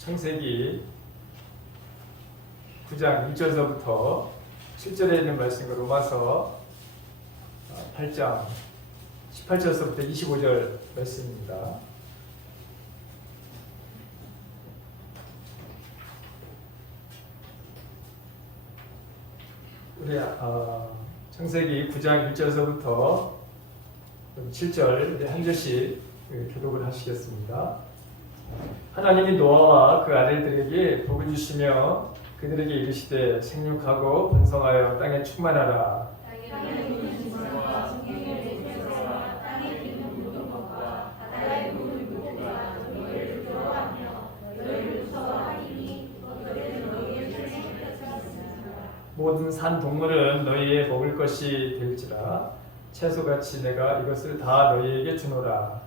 창세기 9장 1절서부터 7절에 있는 말씀과 로마서 8장 18절서부터 25절 말씀입니다. 우리 창세기 9장 1절서부터 7절 우리 한 절씩 교독을 하시겠습니다. 하나님이 노아와 그 아들들에게 복을 주시며 그들에게 이르시되 생육하고 번성하여 땅에 충만하라. 모든 산 동물은 너희의 먹을 것이 될지라 채소같이 내가 이것을 다 너희에게 주노라.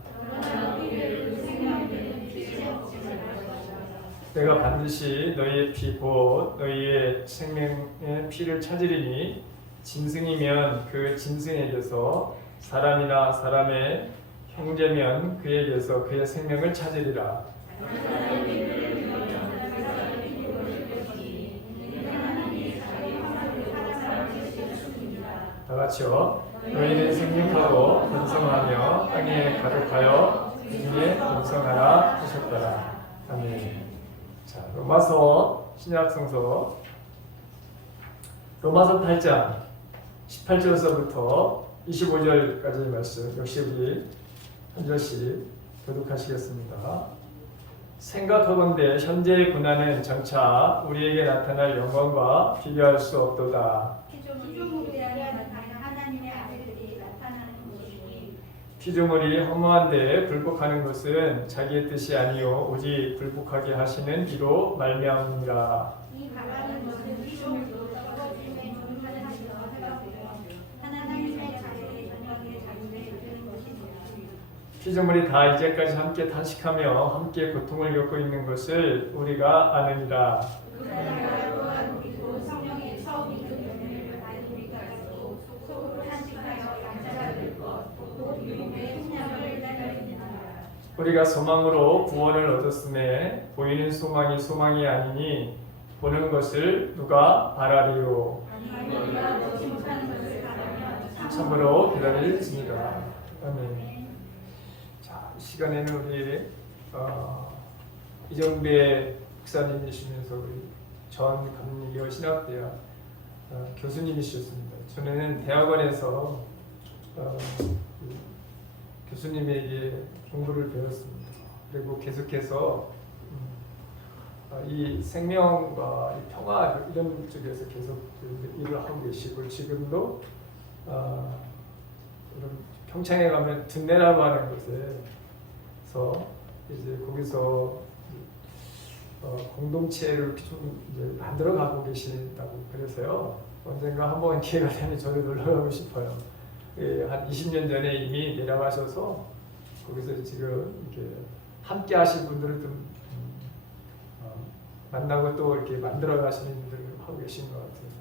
내가 반드시 너희의 피 곧 너희의 생명의 피를 찾으리니 짐승이면 그 짐승에게서 사람이나 사람의 형제면 그에게서 그의 생명을 찾으리라. 다 같이요. 너희는 생육하고 번성하며 땅에 가득하여 위에 번성하라 하셨더라. 아멘. 자, 로마서 신약성서 로마서 8장 18절서부터 25절까지의 말씀 역시 우리 한 절씩 교독하시겠습니다. 생각하건대 현재의 고난은 장차 우리에게 나타날 영광과 비교할 수 없도다. 피조물이 허무한데 불복하는 것은 자기의 뜻이 아니요 오직 불복하게 하시는 이로 말미암으니라. 이 바라는 것은 피조물도 썩어짐에 종하는 것이라 생각되어 하나님의 자녀의 전형에 자기를 이르는 것이니라. 피조물이 다 이제까지 함께 탄식하며 함께 고통을 겪고 있는 것을 우리가 아느니라. 그러나 또한 우리도 성령의 처음 믿은 열매를 받은 우리까지도 속으로 탄식하여 양자가 될 것, 곧 미움의 풍년을 기다리느니라. 우리가 소망으로 구원을 얻었음에 보이는 소망이 소망이 아니니 보는 것을 누가 바라리요. 아니 우리가 보지 못하는 것을 바라면 참으로 기다릴지니라. 아멘. 자, 이 시간에는 우리 이정배 목사님이시면서 우리 전 감리교 신학대학 교수님이셨습니다. 저는 대학원에서 교수님에게 공부를 배웠습니다. 그리고 계속해서 이 생명과 이 평화 이런 쪽에서 계속 일을 하고 계시고 지금도 평창에 가면 든내라고 하는 곳에서 이제 거기서 공동체를 좀 이제 만들어 가고 계신다고 그래서요. 언젠가 한번 기회가 되면 저도 놀러 가고 싶어요. 예, 한 20년 전에 이미 내려가셔서 거기서 지금 이렇게 함께 하신 분들을 좀 만나고 또 이렇게 만들어 가시는 분들을 하고 계신 것 같아요.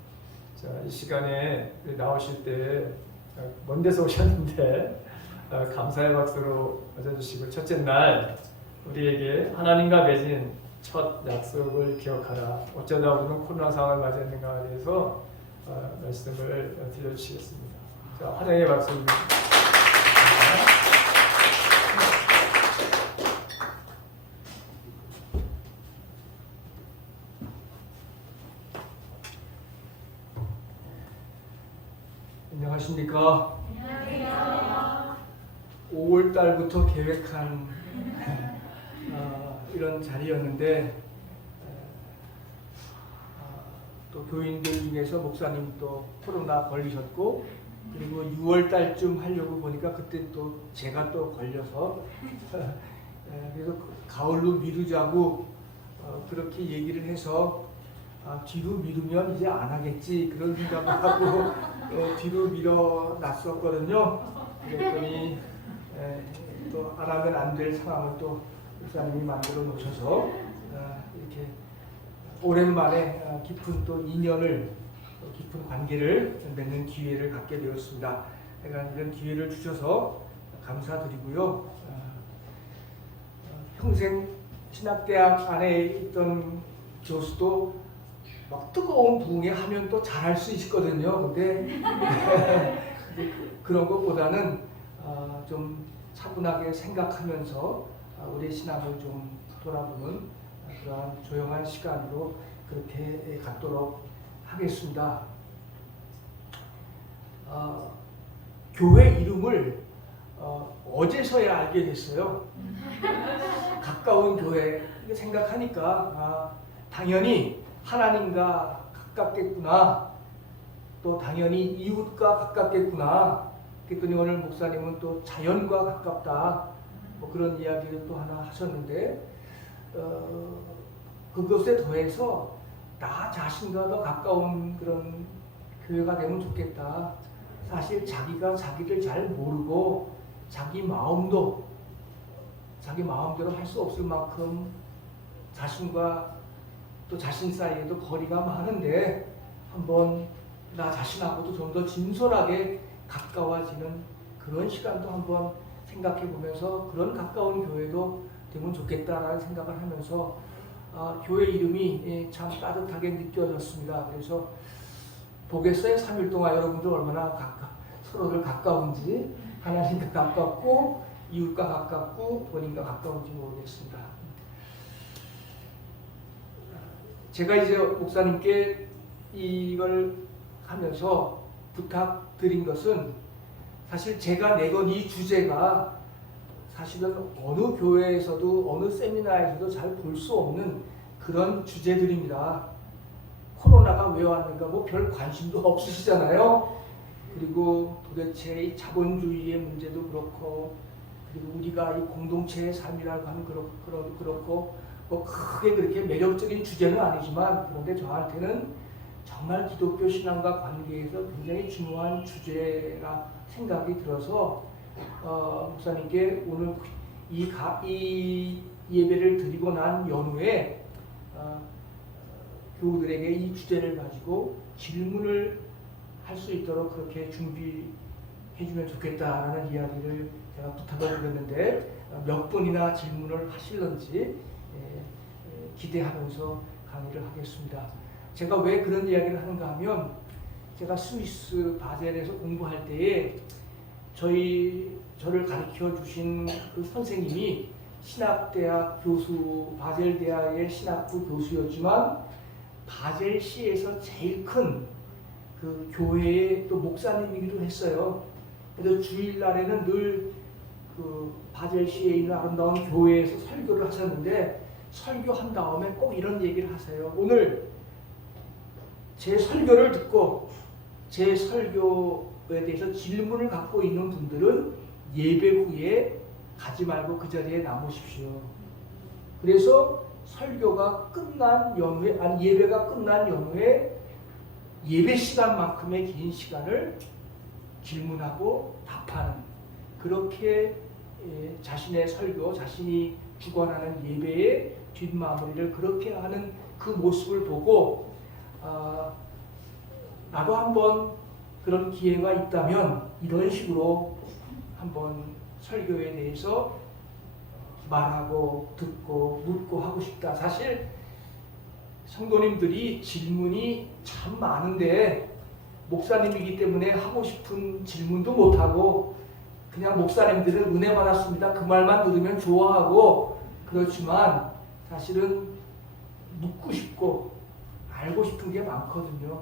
자, 이 시간에 나오실 때 먼 데서 오셨는데 감사의 박수로 맞아주시고 첫째 날 우리에게 하나님과 맺은 첫 약속을 기억하라. 어쩌다 우리는 코로나 상황을 맞이했는가에 대해서 말씀을 들려주시겠습니다. 자, 환영의 박수입니다. 안녕하십니까? 안녕하세요. 5월 달부터 계획한 이런 자리였는데 또 교인들 중에서 목사님 또 코로나 걸리셨고 그리고 6월 달쯤 하려고 보니까 그때 또 제가 또 걸려서 그래서 가을로 미루자고 그렇게 얘기를 해서 뒤로 미루면 이제 안 하겠지 그런 생각을 하고 뒤로 밀어놨었거든요. 그랬더니 또 안 하면 안 될 상황을 또 목사님이 만들어 놓으셔서 이렇게 오랜만에 깊은 또 인연을 깊은 관계를 맺는 기회를 갖게 되었습니다. 그러니까 이런 기회를 주셔서 감사드리고요. 평생 신학대학 안에 있던 교수도 막 뜨거운 부흥회 하면 또 잘할 수 있거든요. 근데 그런 것보다는 좀 차분하게 생각하면서 우리 신앙을 좀 돌아보는 그러한 조용한 시간으로 그렇게 갖도록 하겠습니다. 교회 이름을 어제서야 알게 됐어요. 가까운 교회 생각하니까 당연히 하나님과 가깝겠구나. 또 당연히 이웃과 가깝겠구나. 그랬더니 오늘 목사님은 또 자연과 가깝다. 뭐 그런 이야기를 또 하나 하셨는데 그것에 더해서 나 자신과 더 가까운 그런 교회가 되면 좋겠다. 사실 자기가 자기를 잘 모르고 자기 마음대로 할 수 없을 만큼 자신과 또 자신 사이에도 거리가 많은데 한번 나 자신하고도 좀 더 진솔하게 가까워지는 그런 시간도 한번 생각해 보면서 그런 가까운 교회도 되면 좋겠다라는 생각을 하면서 교회 이름이 참 따뜻하게 느껴졌습니다. 그래서 보겠어요. 3일 동안 여러분들 얼마나 서로를 가까운지, 하나님과 가깝고 이웃과 가깝고 본인과 가까운지 모르겠습니다. 제가 이제 목사님께 이걸 하면서 부탁드린 것은 사실 제가 내건 이 주제가 사실은 어느 교회에서도 어느 세미나에서도 잘 볼 수 없는 그런 주제들입니다. 코로나가 왜 왔는가 뭐 별 관심도 없으시잖아요. 그리고 도대체 이 자본주의의 문제도 그렇고 그리고 우리가 이 공동체의 삶이라고 하는 그렇고 뭐 크게 그렇게 매력적인 주제는 아니지만 그런데 저한테는 정말 기독교 신앙과 관계에서 굉장히 중요한 주제라 생각이 들어서 목사님께 오늘 이 예배를 드리고 난 연후에 교우들에게 이 주제를 가지고 질문을 할 수 있도록 그렇게 준비해 주면 좋겠다라는 이야기를 제가 부탁을 드렸는데 몇 분이나 질문을 하실런지 기대하면서 강의를 하겠습니다. 제가 왜 그런 이야기를 하는가 하면 제가 스위스 바젤에서 공부할 때에 저를 가르쳐 주신 그 선생님이 신학대학 교수, 바젤대학의 신학부 교수였지만 바젤시에서 제일 큰 그 교회의 또 목사님이기도 했어요. 그래서 주일날에는 늘 그 바젤시에 있는 아름다운 교회에서 설교를 하셨는데 설교한 다음에 꼭 이런 얘기를 하세요. 오늘 제 설교를 듣고 제 설교에 대해서 질문을 갖고 있는 분들은 예배 후에 가지 말고 그 자리에 남으십시오. 그래서 설교가 끝난 연후에, 예배가 끝난 연후에 예배 시간만큼의 긴 시간을 질문하고 답하는 그렇게 자신의 설교, 자신이 주관하는 예배의 뒷마무리를 그렇게 하는 그 모습을 보고 나도 한번 그런 기회가 있다면 이런 식으로 한번 설교에 대해서 말하고 듣고 묻고 하고 싶다. 사실 성도님들이 질문이 참 많은데 목사님이기 때문에 하고 싶은 질문도 못하고 그냥 목사님들은 은혜 받았습니다. 그 말만 들으면 좋아하고 그렇지만 사실은 묻고 싶고 알고 싶은 게 많거든요.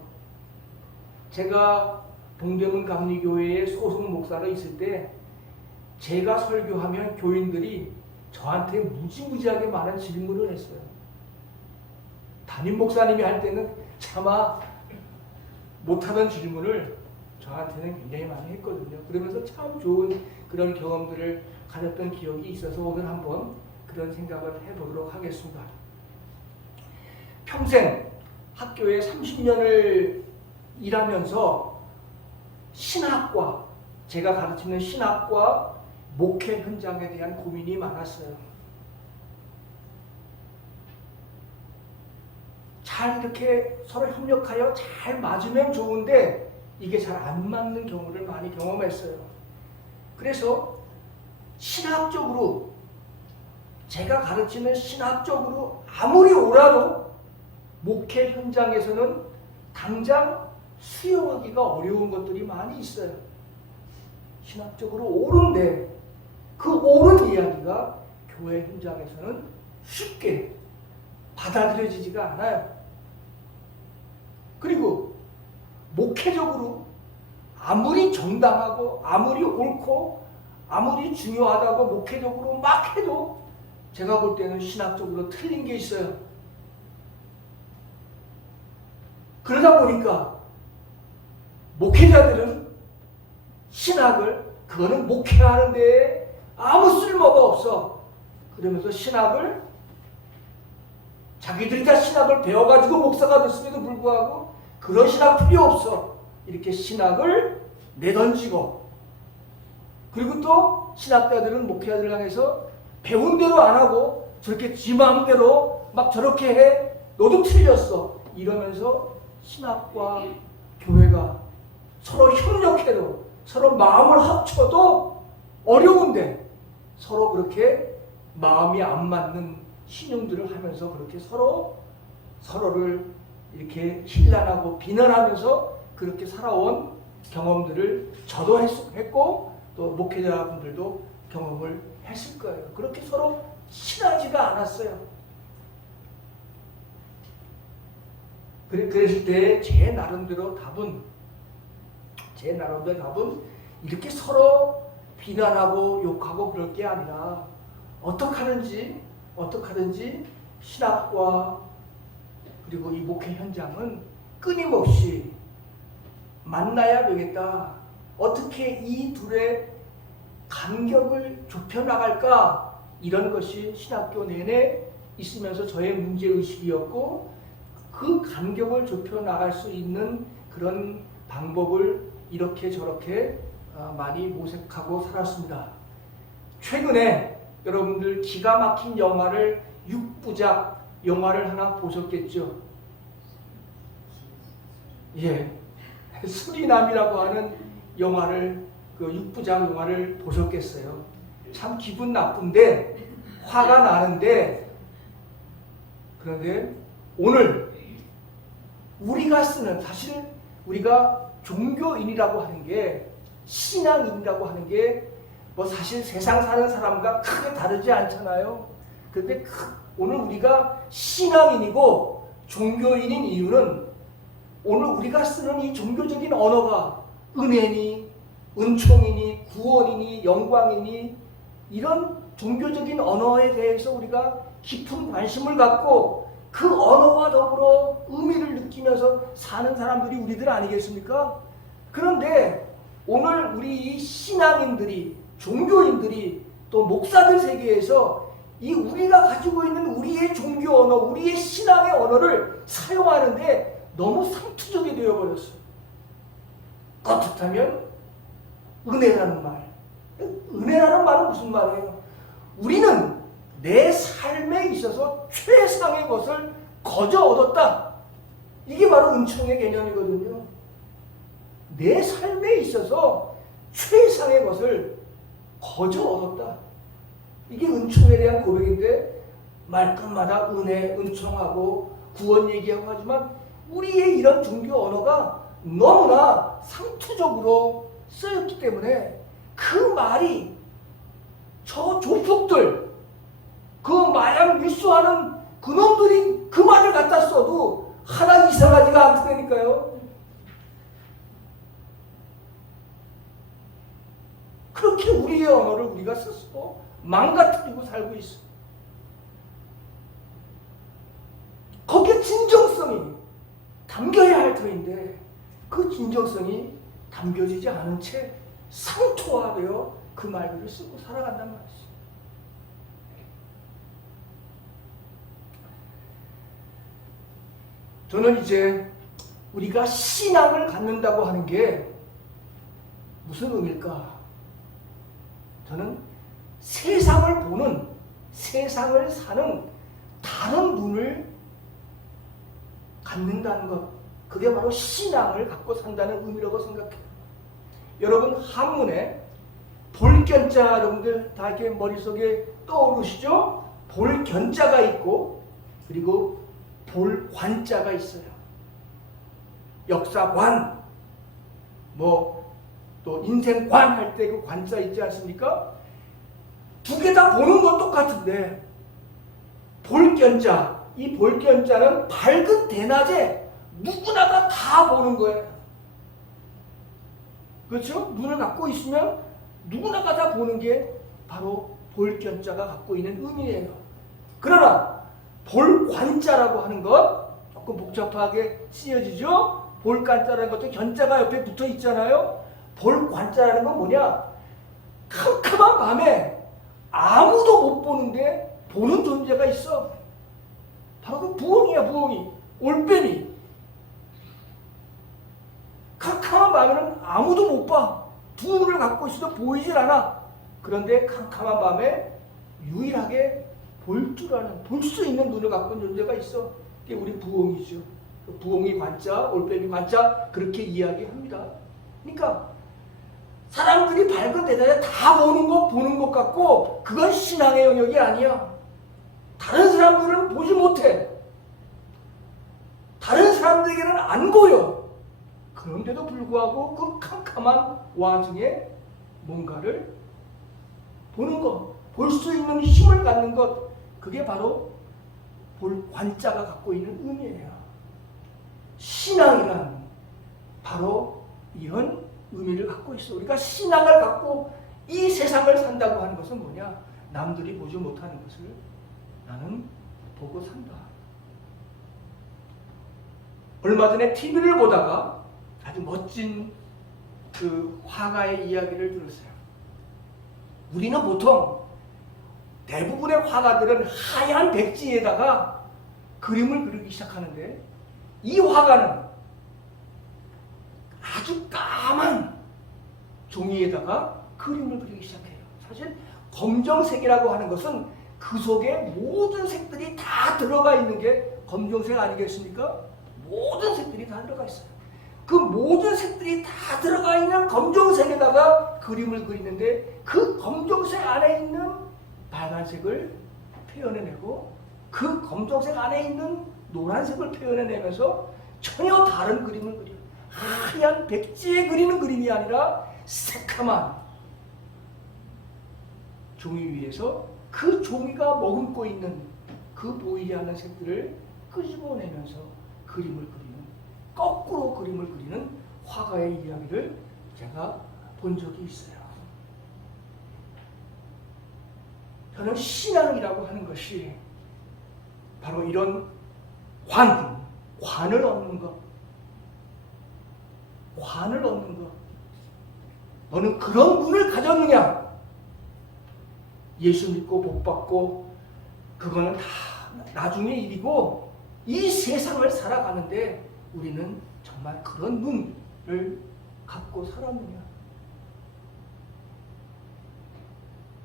제가 동대문 감리교회에 소속 목사로 있을 때 제가 설교하면 교인들이 저한테 무지무지하게 많은 질문을 했어요. 담임 목사님이 할 때는 차마 못하던 질문을 저한테는 굉장히 많이 했거든요. 그러면서 참 좋은 그런 경험들을 가졌던 기억이 있어서 오늘 한번 그런 생각을 해보도록 하겠습니다. 평생 학교에 30년을 일하면서 신학과, 제가 가르치는 신학과 목회 현장에 대한 고민이 많았어요. 잘 이렇게 서로 협력하여 잘 맞으면 좋은데 이게 잘 안 맞는 경우를 많이 경험했어요. 그래서 신학적으로 제가 가르치는 신학적으로 아무리 옳아도 목회 현장에서는 당장 수용하기가 어려운 것들이 많이 있어요. 신학적으로 옳은데 그 옳은 이야기가 교회 현장에서는 쉽게 받아들여지지가 않아요. 그리고 목회적으로 아무리 정당하고 아무리 옳고 아무리 중요하다고 목회적으로 막 해도 제가 볼 때는 신학적으로 틀린 게 있어요. 그러다 보니까 목회자들은 신학을 그거는 목회하는 데에 아무 쓸모가 없어. 그러면서 신학을 자기들이 다 신학을 배워가지고 목사가 됐음에도 불구하고 그런 신학 필요 없어. 이렇게 신학을 내던지고 그리고 또 신학자들은 목회자들을 향해서 배운 대로 안 하고 저렇게 지 마음대로 막 저렇게 해. 너도 틀렸어. 이러면서 신학과 교회가 서로 협력해도 서로 마음을 합쳐도 어려운데 서로 그렇게 마음이 안 맞는 신용들을 하면서 그렇게 서로를 이렇게 힐난하고 비난하면서 그렇게 살아온 경험들을 저도 했고 또 목회자분들도 경험을 했을 거예요. 그렇게 서로 친하지가 않았어요. 그랬을 때 제 나름대로 답은 이렇게 서로 비난하고 욕하고 그럴 게 아니라 어떻게 하든지 신학과 그리고 이 목회 현장은 끊임없이 만나야 되겠다. 어떻게 이 둘의 간격을 좁혀나갈까? 이런 것이 신학교 내내 있으면서 저의 문제의식이었고 그 간격을 좁혀나갈 수 있는 그런 방법을 이렇게 저렇게 많이 모색하고 살았습니다. 최근에 여러분들 기가 막힌 영화를 6부작 영화를 하나 보셨겠죠? 예, 수리남이라고 하는 영화를 그 6부작 영화를 보셨겠어요. 참 기분 나쁜데 화가 나는데 그런데 오늘 우리가 쓰는 사실 우리가 종교인이라고 하는 게 신앙인이라고 하는 게 뭐 사실 세상 사는 사람과 크게 다르지 않잖아요. 그런데 오늘 우리가 신앙인이고 종교인인 이유는 오늘 우리가 쓰는 이 종교적인 언어가 은혜니 은총이니 구원이니 영광이니 이런 종교적인 언어에 대해서 우리가 깊은 관심을 갖고 그 언어와 더불어 의미를 느끼면서 사는 사람들이 우리들 아니겠습니까? 그런데 오늘 우리 이 신앙인들이 종교인들이 또 목사들 세계에서 이 우리가 가지고 있는 우리의 종교 언어, 우리의 신앙의 언어를 사용하는데 너무 상투적이 되어버렸어요. 떳떳하면 은혜라는 말. 은혜라는 말은 무슨 말이에요? 우리는 내 삶에 있어서 최상의 것을 거저 얻었다. 이게 바로 은총의 개념이거든요. 내 삶에 있어서 최상의 것을 거저 얻었다. 이게 은총에 대한 고백인데 말끝마다 은혜, 은총하고 구원 얘기하고 하지만 우리의 이런 종교 언어가 너무나 상투적으로 쓰였기 때문에 그 말이 저 조폭들 그 마약 밀수하는 그놈들이 그 말을 갖다 써도 하나 이상하지가 않다니까요. 그렇게 우리의 언어를 우리가 쓰고 망가뜨리고 살고 있어. 거기에 진정성이 담겨야 할 터인데 그 진정성이 담겨지지 않은 채 상투화되어 그 말들을 쓰고 살아간단 말이지. 저는 이제 우리가 신앙을 갖는다고 하는 게 무슨 의미일까? 저는 세상을 보는, 세상을 사는 다른 눈을 갖는다는 것, 그게 바로 신앙을 갖고 산다는 의미라고 생각해요. 여러분 한문에 볼견자 여러분들 다 이렇게 머릿속에 떠오르시죠? 볼견자가 있고 그리고 볼관자가 있어요. 역사관, 또 인생관 할 때 그 관자 있지 않습니까? 두 개 다 보는 건 똑같은데 볼견자, 이 볼견자는 밝은 대낮에 누구나가 다 보는 거예요. 그렇죠? 눈을 갖고 있으면 누구나가 다 보는 게 바로 볼견자가 갖고 있는 의미예요. 그러나 볼관자라고 하는 것 조금 복잡하게 쓰여지죠? 볼관자라는 것도 견자가 옆에 붙어 있잖아요. 볼관자라는 건 뭐냐? 캄캄한 밤에 아무도 못 보는데 보는 존재가 있어. 바로 그 부엉이야, 부엉이. 올빼미. 캄캄한 밤에는 아무도 못 봐. 두 눈을 갖고 있어도 보이질 않아. 그런데 캄캄한 밤에 유일하게 볼 수 있는 눈을 갖고 있는 존재가 있어. 그게 우리 부엉이죠. 부엉이 관자, 올빼미 관자 그렇게 이야기합니다. 그러니까 사람들이 밝은 대낮에 다 보는 것 같고 그건 신앙의 영역이 아니야. 다른 사람들은 보지 못해. 다른 사람들에게는 안 보여. 그런데도 불구하고 그 캄캄한 와중에 뭔가를 보는 것, 볼 수 있는 힘을 갖는 것, 그게 바로 볼관자가 갖고 있는 의미예요. 신앙이란 바로 이런 의미를 갖고 있어. 우리가 신앙을 갖고 이 세상을 산다고 하는 것은 뭐냐? 남들이 보지 못하는 것을 나는 보고 산다. 얼마 전에 TV를 보다가 아주 멋진 그 화가의 이야기를 들었어요. 우리는 보통 대부분의 화가들은 하얀 백지에다가 그림을 그리기 시작하는데 이 화가는 아주 까만 종이에다가 그림을 그리기 시작해요. 사실 검정색이라고 하는 것은 그 속에 모든 색들이 다 들어가 있는 게 검정색 아니겠습니까? 모든 색들이 다 들어가 있어요. 그 모든 색들이 다 들어가 있는 검정색에다가 그림을 그리는데 그 검정색 안에 있는 빨간색을 표현해내고 그 검정색 안에 있는 노란색을 표현해내면서 전혀 다른 그림을 그려요. 하얀 백지에 그리는 그림이 아니라 새카만 종이 위에서 그 종이가 머금고 있는 그 보이지 않는 색들을 끄집어내면서 그림을 그리는, 거꾸로 그림을 그리는 화가의 이야기를 제가 본 적이 있어요. 저는 신앙이라고 하는 것이 바로 이런 관을 얻는 것, 관을 얻는 것. 너는 그런 눈을 가졌느냐? 예수 믿고 복 받고 그거는 다 나중의 일이고 이 세상을 살아가는데 우리는 정말 그런 눈을 갖고 살았느냐?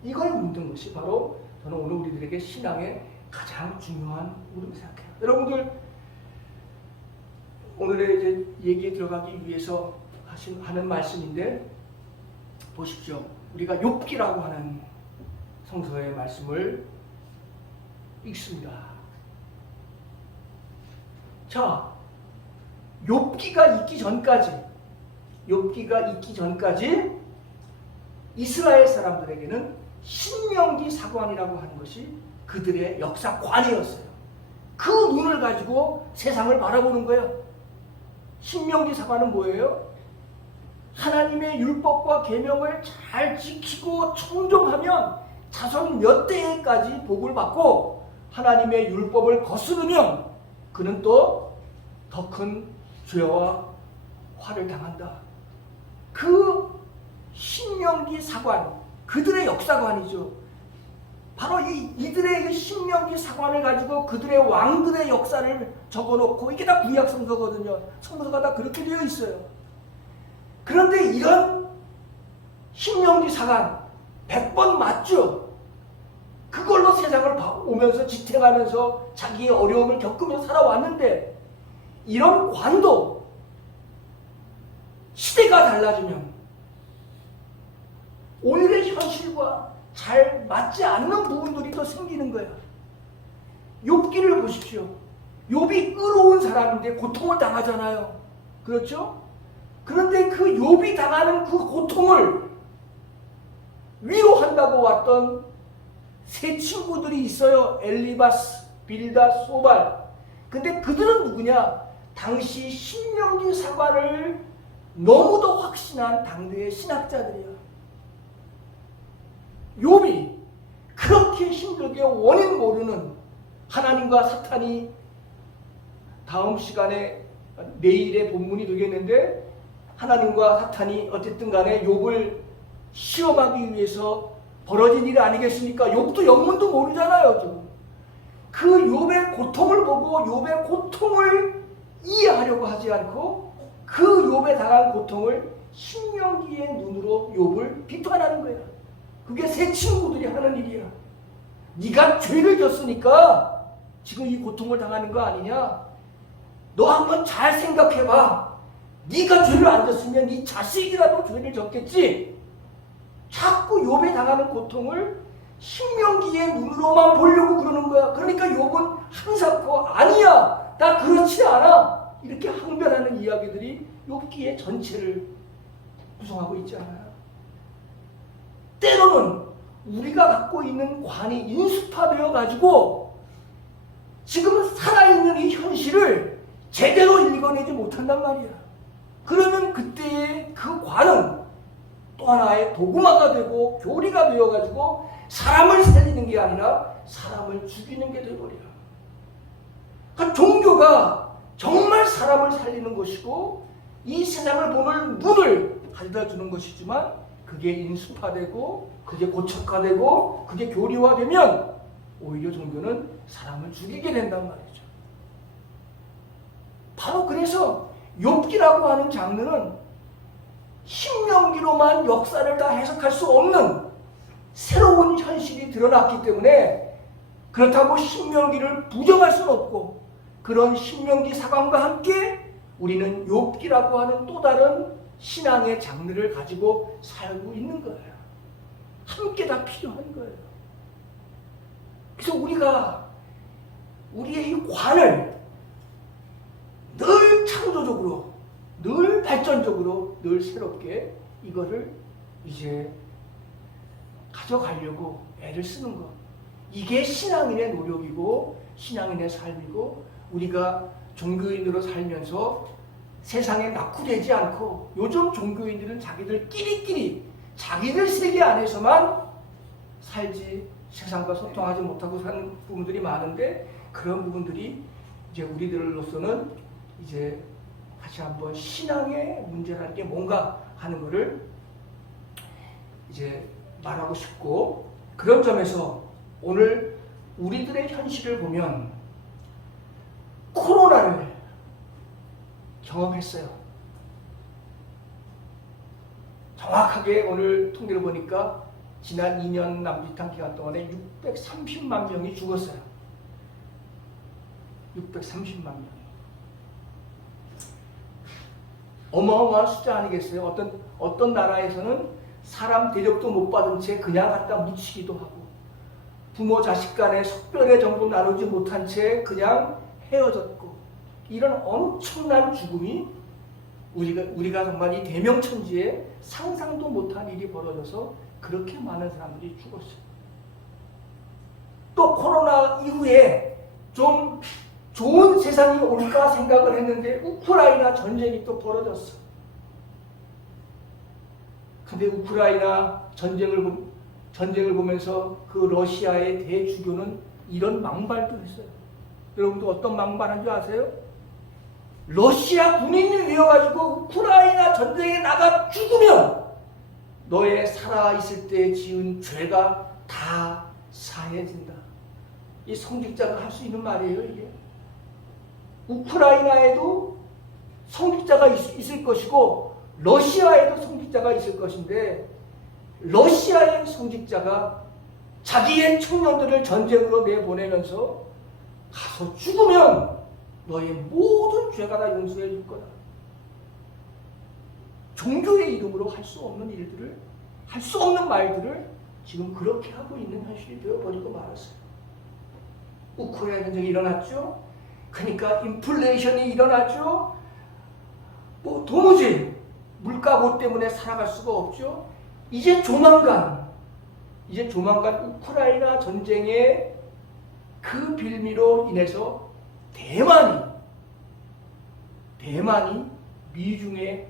이걸 묻는 것이 바로 저는 오늘 우리들에게 신앙의 가장 중요한 물음을 생각해요. 여러분들 오늘의 이제 얘기에 들어가기 위해서 하는 말씀인데 보십시오. 우리가 욥기라고 하는 성서의 말씀을 읽습니다. 자, 욥기가 있기 전까지 이스라엘 사람들에게는 신명기 사관이라고 하는 것이 그들의 역사관이었어요. 그 눈을 가지고 세상을 바라보는 거예요. 신명기 사관은 뭐예요? 하나님의 율법과 계명을 잘 지키고 청종하면 자손 몇 대까지 복을 받고 하나님의 율법을 거스르면 그는 또 더 큰 죄와 화를 당한다. 그 신명기 사관, 그들의 역사관이죠. 바로 이들의 신명기 사관을 가지고 그들의 왕들의 역사를 적어놓고 이게 다 구약 성서거든요. 성서가 다 그렇게 되어 있어요. 그런데 이런 신명기 사관 100번 맞죠? 그걸로 세상을 오면서 지탱하면서 자기의 어려움을 겪으며 살아왔는데 이런 관도 시대가 달라지면 오늘의 현실과 잘 맞지 않는 부분들이 또 생기는 거야. 욥기를 보십시오. 욥이 의로운 사람인데 고통을 당하잖아요. 그렇죠? 그런데 그 욥이 당하는 그 고통을 위로한다고 왔던 세 친구들이 있어요. 엘리바스, 빌다, 소발. 근데 그들은 누구냐? 당시 신명기 사과를 너무도 확신한 당대의 신학자들이야. 욥이 그렇게 힘들게 원인 모르는 하나님과 사탄이 다음 시간에 내일의 본문이 되겠는데 하나님과 사탄이 어쨌든 간에 욥을 시험하기 위해서 벌어진 일 아니겠습니까? 욥도 영문도 모르잖아요. 지금. 그 욥의 고통을 보고 욥의 고통을 이해하려고 하지 않고 그 욥에 당한 고통을 신명기의 눈으로 욥을 비판하는 거야. 그게 세 친구들이 하는 일이야. 네가 죄를 졌으니까 지금 이 고통을 당하는 거 아니냐? 너 한번 잘 생각해봐. 네가 죄를 안 졌으면 네 자식이라도 죄를 졌겠지. 자꾸 욥에 당하는 고통을 신명기의 눈으로만 보려고 그러는 거야. 그러니까 욥은 한사코 아니야. 나 그렇지 않아. 이렇게 항변하는 이야기들이 욥기의 전체를 구성하고 있잖아요. 때로는 우리가 갖고 있는 관이 인수파되어 가지고 지금 살아있는 이 현실을 제대로 읽어내지 못한단 말이야. 그러면 그때의 그 관은 또 하나의 도구마가 되고 교리가 되어가지고 사람을 살리는 게 아니라 사람을 죽이는 게 되어버려. 그러니까 종교가 정말 사람을 살리는 것이고 이 세상을 보는 눈을 가져다 주는 것이지만 그게 인수파되고 그게 고착화되고 그게 교리화되면 오히려 종교는 사람을 죽이게 된단 말이죠. 바로 그래서 욥기라고 하는 장르는 신명기로만 역사를 다 해석할 수 없는 새로운 현실이 드러났기 때문에 그렇다고 신명기를 부정할 수는 없고 그런 신명기 사관과 함께 우리는 욥기라고 하는 또 다른 신앙의 장르를 가지고 살고 있는 거예요. 함께 다 필요한 거예요. 그래서 우리가 우리의 이 관을 늘 창조적으로, 늘 발전적으로, 늘 새롭게 이거를 이제 가져가려고 애를 쓰는 것. 이게 신앙인의 노력이고 신앙인의 삶이고 우리가 종교인으로 살면서 세상에 낙후되지 않고 요즘 종교인들은 자기들끼리 자기들 세계 안에서만 살지 세상과 소통하지 못하고 사는 부분들이 많은데 그런 부분들이 이제 우리들로서는 이제 다시 한번 신앙의 문제라는 게 뭔가 하는 것을 이제 말하고 싶고 그런 점에서 오늘 우리들의 현실을 보면 코로나를 경험했어요. 정확하게 오늘 통계를 보니까 지난 2년 남짓한 기간 동안에 630만 명이 죽었어요. 630만 명이. 어마어마한 숫자 아니겠어요? 어떤 나라에서는 사람 대접도 못 받은 채 그냥 갖다 묻히기도 하고 부모 자식 간에 석별의 정도 나누지 못한 채 그냥 헤어졌고 이런 엄청난 죽음이 우리가 정말 이 대명천지에 상상도 못한 일이 벌어져서 그렇게 많은 사람들이 죽었어요. 또 코로나 이후에 좀 좋은 세상이 올까 생각을 했는데 우크라이나 전쟁이 또 벌어졌어. 근데 우크라이나 전쟁을 보면서 그 러시아의 대주교는 이런 망발도 했어요. 여러분도 어떤 망발한 줄 아세요? 러시아 군인이 되어가지고 우크라이나 전쟁에 나가 죽으면 너의 살아있을 때 지은 죄가 다 사해진다. 이 성직자가 할 수 있는 말이에요, 이게. 우크라이나에도 성직자가 있을 것이고 러시아에도 성직자가 있을 것인데 러시아의 성직자가 자기의 청년들을 전쟁으로 내보내면서 가서 죽으면 너의 모든 죄가 다 용서해 줄 거다. 종교의 이름으로 할 수 없는 일들을, 할 수 없는 말들을 지금 그렇게 하고 있는 현실이 되어버리고 말았어요. 우크라이나 전쟁이 일어났죠. 그러니까 인플레이션이 일어났죠. 뭐 도무지 물가고 때문에 살아갈 수가 없죠. 이제 조만간 우크라이나 전쟁의 그 빌미로 인해서 대만이 미중의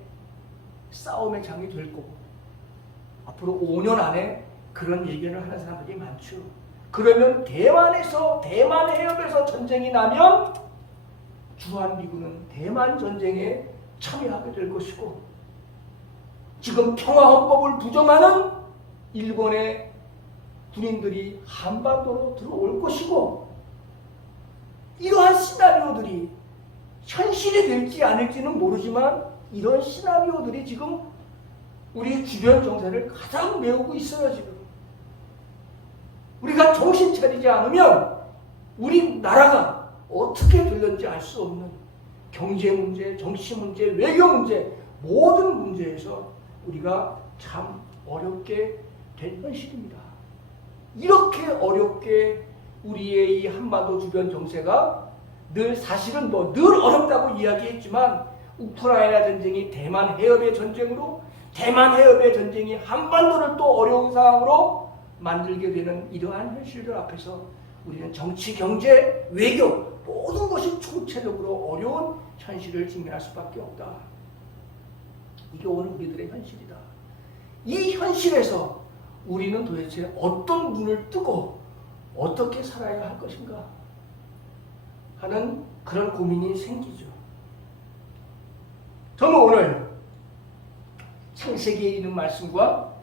싸움의 장이 될 거고, 앞으로 5년 안에 그런 예견을 하는 사람들이 많죠. 그러면 대만 해협에서 전쟁이 나면 주한미군은 대만 전쟁에 참여하게 될 것이고, 지금 평화헌법을 부정하는 일본의 군인들이 한반도로 들어올 것이고, 이러한 시나리오들이 현실이 될지 아닐지는 모르지만 이런 시나리오들이 지금 우리 주변 정세를 가장 메우고 있어요. 지금 우리가 정신 차리지 않으면 우리나라가 어떻게 될는지 알 수 없는 경제 문제, 정치 문제, 외교 문제, 모든 문제에서 우리가 참 어렵게 된 현실입니다. 이렇게 어렵게 우리의 이 한반도 주변 정세가 사실은 늘 어렵다고 이야기했지만, 우크라이나 전쟁이 대만 해협의 전쟁으로, 대만 해협의 전쟁이 한반도를 또 어려운 상황으로 만들게 되는 이러한 현실들 앞에서 우리는 정치, 경제, 외교 모든 것이 총체적으로 어려운 현실을 직면할 수밖에 없다. 이게 오늘 우리들의 현실이다. 이 현실에서 우리는 도대체 어떤 눈을 뜨고 어떻게 살아야 할 것인가 하는 그런 고민이 생기죠. 저는 오늘 창세기에 있는 말씀과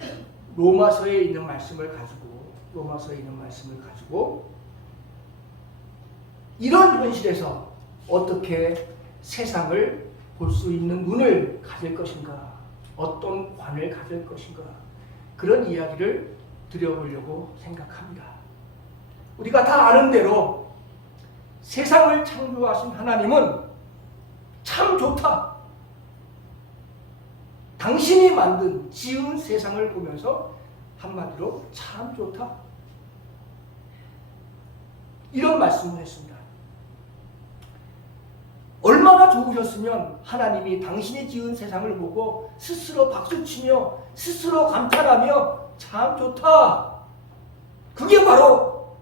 로마서에 있는 말씀을 가지고 이런 현실에서 어떻게 세상을 볼 수 있는 눈을 가질 것인가, 어떤 관을 가질 것인가, 그런 이야기를 드려보려고 생각합니다. 우리가 다 아는 대로 세상을 창조하신 하나님은 참 좋다. 당신이 지은 세상을 보면서 한마디로 참 좋다. 이런 말씀을 했습니다. 얼마나 좋으셨으면 하나님이 당신이 지은 세상을 보고 스스로 박수치며 스스로 감탄하며 참 좋다. 그게 바로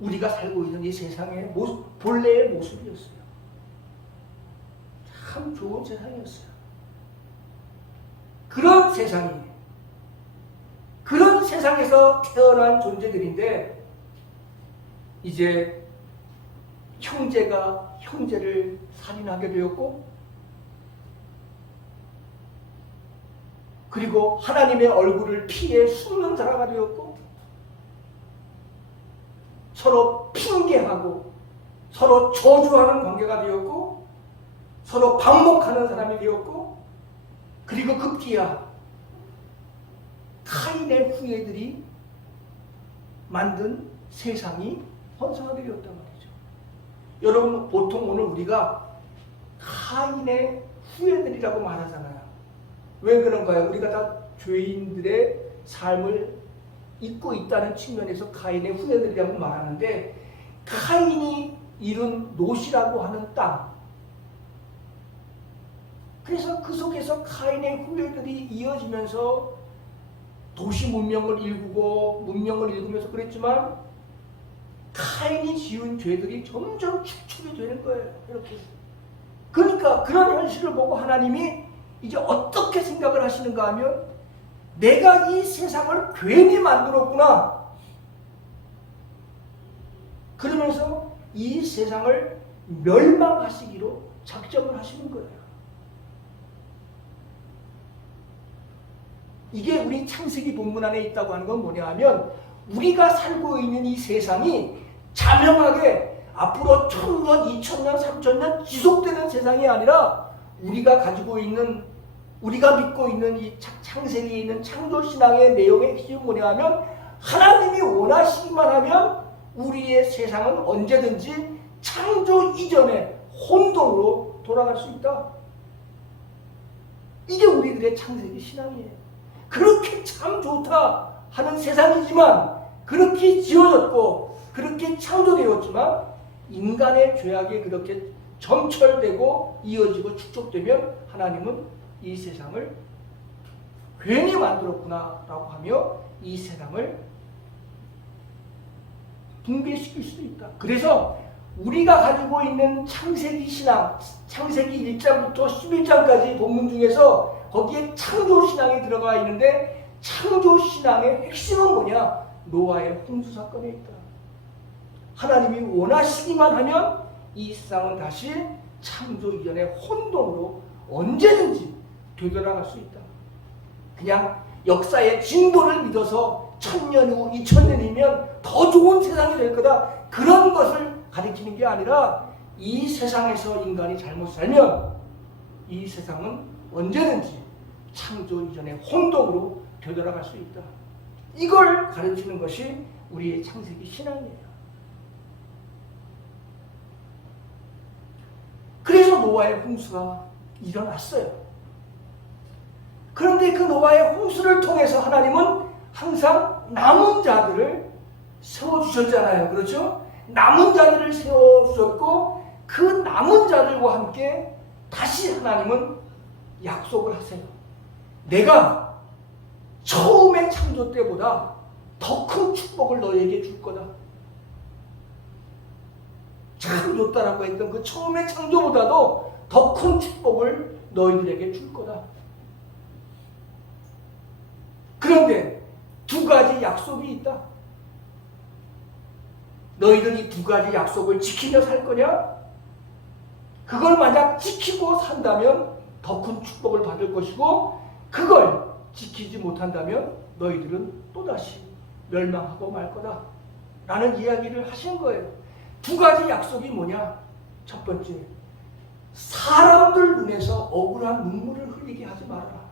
우리가 살고 있는 이 세상의 본래의 모습이었어요. 참 좋은 세상이었어요. 그런 세상에서 태어난 존재들인데, 이제 형제가 형제를 살인하게 되었고, 그리고 하나님의 얼굴을 피해 숨는 자가 되었고, 서로 핑계하고 서로 저주하는 관계가 되었고, 서로 방목하는 사람이 되었고, 그리고 급기야 카인의 후예들이 만든 세상이 형성하게 되었단 말이죠. 여러분, 보통 오늘 우리가 카인의 후예들이라고 말하잖아요. 왜 그런가요? 우리가 다 죄인들의 삶을 잊고 있다는 측면에서 카인의 후예들이라고 말하는데, 카인이 이룬 노시라고 하는 땅, 그래서 그 속에서 카인의 후예들이 이어지면서 도시 문명을 일구면서 그랬지만, 카인이 지은 죄들이 점점 축축이 되는 거예요. 이렇게. 그러니까 그런 현실을 보고 하나님이 이제 어떻게 생각을 하시는가 하면, 내가 이 세상을 괜히 만들었구나. 그러면서 이 세상을 멸망하시기로 작정을 하시는 거예요. 이게 우리 창세기 본문 안에 있다고 하는 건 뭐냐 하면, 우리가 살고 있는 이 세상이 자명하게 앞으로 1000년, 2000년, 3000년 지속되는 세상이 아니라, 우리가 믿고 있는 이 창세기에 있는 창조신앙의 내용의 핵심이 뭐냐 하면, 하나님이 원하시기만 하면 우리의 세상은 언제든지 창조 이전의 혼돈으로 돌아갈 수 있다. 이게 우리들의 창세기 신앙이에요. 그렇게 참 좋다 하는 세상이지만, 그렇게 지어졌고 그렇게 창조되었지만, 인간의 죄악이 그렇게 점철되고 이어지고 축적되면 하나님은 이 세상을 괜히 만들었구나라고 하며 이 세상을 붕괴시킬 수도 있다. 그래서 우리가 가지고 있는 창세기 신앙, 창세기 1장부터 11장까지 본문 중에서 거기에 창조 신앙이 들어가 있는데 창조 신앙의 핵심은 뭐냐? 노아의 홍수 사건에 있다. 하나님이 원하시기만 하면 이 세상은 다시 창조 이전의 혼돈으로 언제든지 되돌아갈 수 있다. 그냥 역사의 진보를 믿어서 1000년 후, 2000년이면 더 좋은 세상이 될 거다. 그런 것을 가리키는 게 아니라 이 세상에서 인간이 잘못 살면 이 세상은 언제든지 창조 이전의 혼돈으로 되돌아갈 수 있다. 이걸 가르치는 것이 우리의 창세기 신앙이에요. 그래서 노아의 홍수가 일어났어요. 그런데 그 노아의 홍수를 통해서 하나님은 항상 남은 자들을 세워주셨잖아요. 그렇죠? 남은 자들을 세워주셨고 그 남은 자들과 함께 다시 하나님은 약속을 하세요. 내가 처음의 창조 때보다 더 큰 축복을 너에게 줄 거다. 참 좋다라고 했던 그 처음의 창조보다도 더 큰 축복을 너희들에게 줄 거다. 그런데 두 가지 약속이 있다. 너희들이 두 가지 약속을 지키며 살 거냐? 그걸 만약 지키고 산다면 더 큰 축복을 받을 것이고 그걸 지키지 못한다면 너희들은 또다시 멸망하고 말 거다. 라는 이야기를 하신 거예요. 두 가지 약속이 뭐냐? 첫 번째, 사람들 눈에서 억울한 눈물을 흘리게 하지 말아라.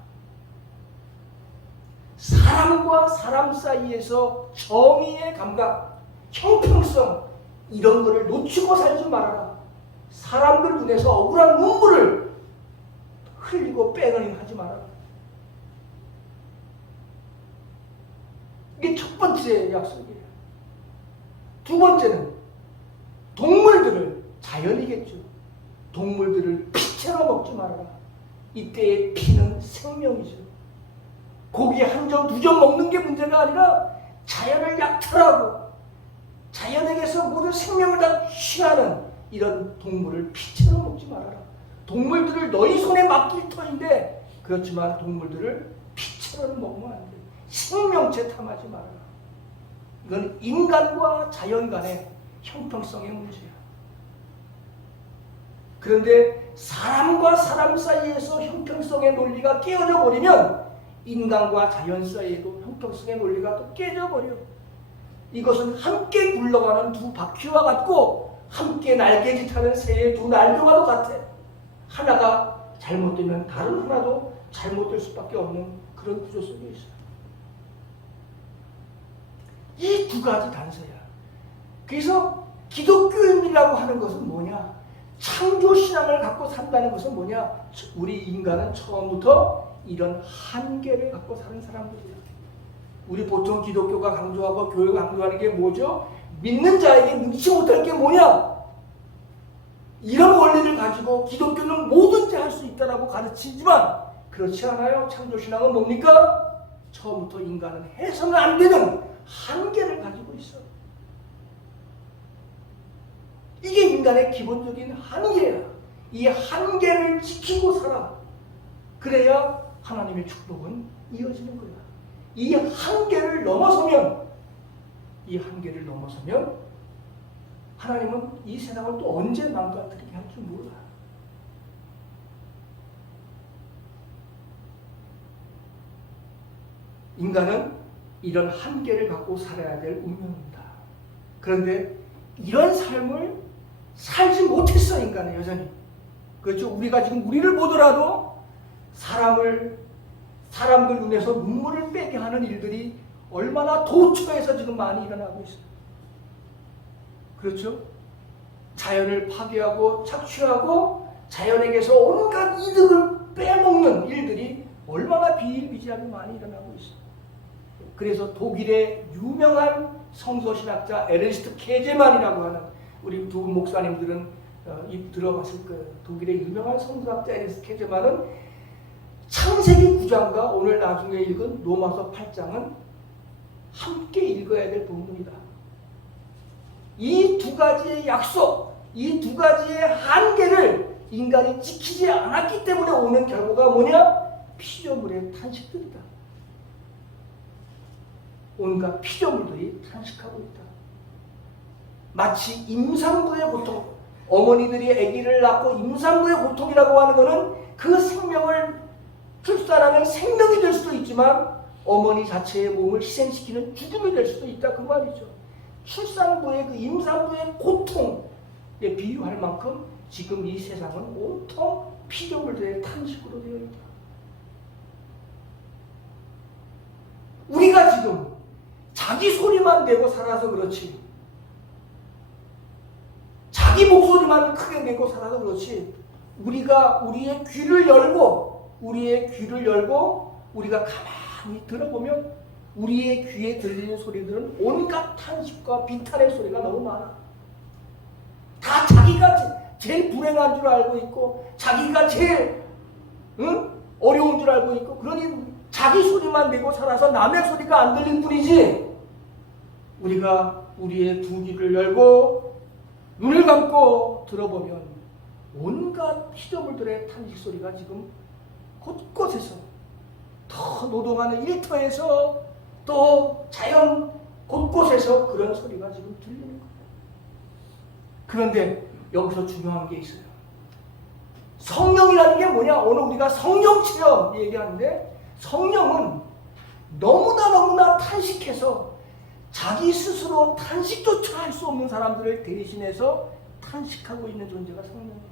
사람과 사람 사이에서 정의의 감각, 형평성 이런 거를 놓치고 살지 말아라. 사람들 눈에서 억울한 눈물을 흘리고 빼가림 하지 말아라. 이게 첫 번째 약속이에요. 두 번째는 동물들을, 자연이겠죠. 동물들을 피채로 먹지 말아라. 이때의 피는 생명이죠. 고기 한 점, 두 점 먹는 게 문제가 아니라 자연을 약탈하고 자연에게서 모든 생명을 다 취하는 이런 동물을 피채로 먹지 말아라. 동물들을 너희 손에 맡길 터인데 그렇지만 동물들을 피채로는 먹으면 안 돼. 생명체 탐하지 말아라. 이건 인간과 자연 간의 형평성의 문제야. 그런데 사람과 사람 사이에서 형평성의 논리가 깨어져 버리면 인간과 자연 사이에도 형평성의 논리가 또 깨져버려. 이것은 함께 굴러가는 두 바퀴와 같고 함께 날개짓하는 새의 두 날개와도 같아. 하나가 잘못되면 다른 하나도 잘못될 수밖에 없는 그런 구조 속에 있어요. 이 두 가지 단서야. 그래서 기독교인이라고 하는 것은 뭐냐? 창조신앙을 갖고 산다는 것은 뭐냐? 우리 인간은 처음부터 이런 한계를 갖고 사는 사람들이야. 우리 보통 기독교가 강조하고 교회가 강조하는 게 뭐죠? 믿는 자에게 능치 못할 게 뭐냐? 이런 원리를 가지고 기독교는 뭐든지 할 수 있다라고 가르치지만 그렇지 않아요. 창조신앙은 뭡니까? 처음부터 인간은 해서는 안 되는 한계를 가지고 있어. 이게 인간의 기본적인 한계야. 이 한계를 지키고 살아. 그래야 하나님의 축복은 이어지는 거야. 이 한계를 넘어서면 하나님은 이 세상을 또 언제 망가뜨리게 할 줄 몰라. 인간은 이런 한계를 갖고 살아야 될 운명입니다. 그런데 이런 삶을 살지 못했어, 인간은 여전히. 그렇죠? 우리가 지금 우리를 보더라도 사람들 눈에서 눈물을 빼게 하는 일들이 얼마나 도처에서 지금 많이 일어나고 있어요. 그렇죠? 자연을 파괴하고 착취하고 자연에게서 온갖 이득을 빼먹는 일들이 얼마나 비일비재하게 많이 일어나고 있어요. 그래서 독일의 유명한 성서신학자 에르스트 케제만이라고 하는 우리 두 목사님들은 들어봤을 거예요. 독일의 유명한 성서학자 에리스 케제만은 창세기 9장과 오늘 나중에 읽은 로마서 8장은 함께 읽어야 될 본문이다. 이 두 가지의 약속, 이 두 가지의 한계를 인간이 지키지 않았기 때문에 오는 결과가 뭐냐? 피조물의 탄식들이다. 온갖 피조물들이 탄식하고 있다. 마치 임산부의 고통, 어머니들이 아기를 낳고 임산부의 고통이라고 하는 것은 그 생명을 출산하면 생명이 될 수도 있지만 어머니 자체의 몸을 희생시키는 죽음이 될 수도 있다 그 말이죠. 출산부의 그 임산부의 고통에 비유할 만큼 지금 이 세상은 온통 피조물들의 탄식으로 되어 있다. 우리가 지금 자기 소리만 내고 살아서 그렇지, 자기 목소리만 크게 내고 살아서 그렇지, 우리가 우리의 귀를 열고 우리가 가만히 들어보면 우리의 귀에 들리는 소리들은 온갖 탄식과 비탄의 소리가 너무 많아. 다 자기가 제일 불행한 줄 알고 있고 자기가 제일 어려운 줄 알고 있고, 그러니 자기 소리만 내고 살아서 남의 소리가 안 들릴 뿐이지, 우리가 우리의 두 귀를 열고 눈을 감고 들어보면 온갖 피조물들의 탄식 소리가 지금 곳곳에서, 더 노동하는 일터에서 또 자연 곳곳에서 그런 소리가 지금 들리는 거예요. 그런데 여기서 중요한 게 있어요. 성령이라는 게 뭐냐? 오늘 우리가 성령 체험 얘기하는데, 성령은 너무나 탄식해서 자기 스스로 탄식조차 할 수 없는 사람들을 대신해서 탄식하고 있는 존재가 성령이에요.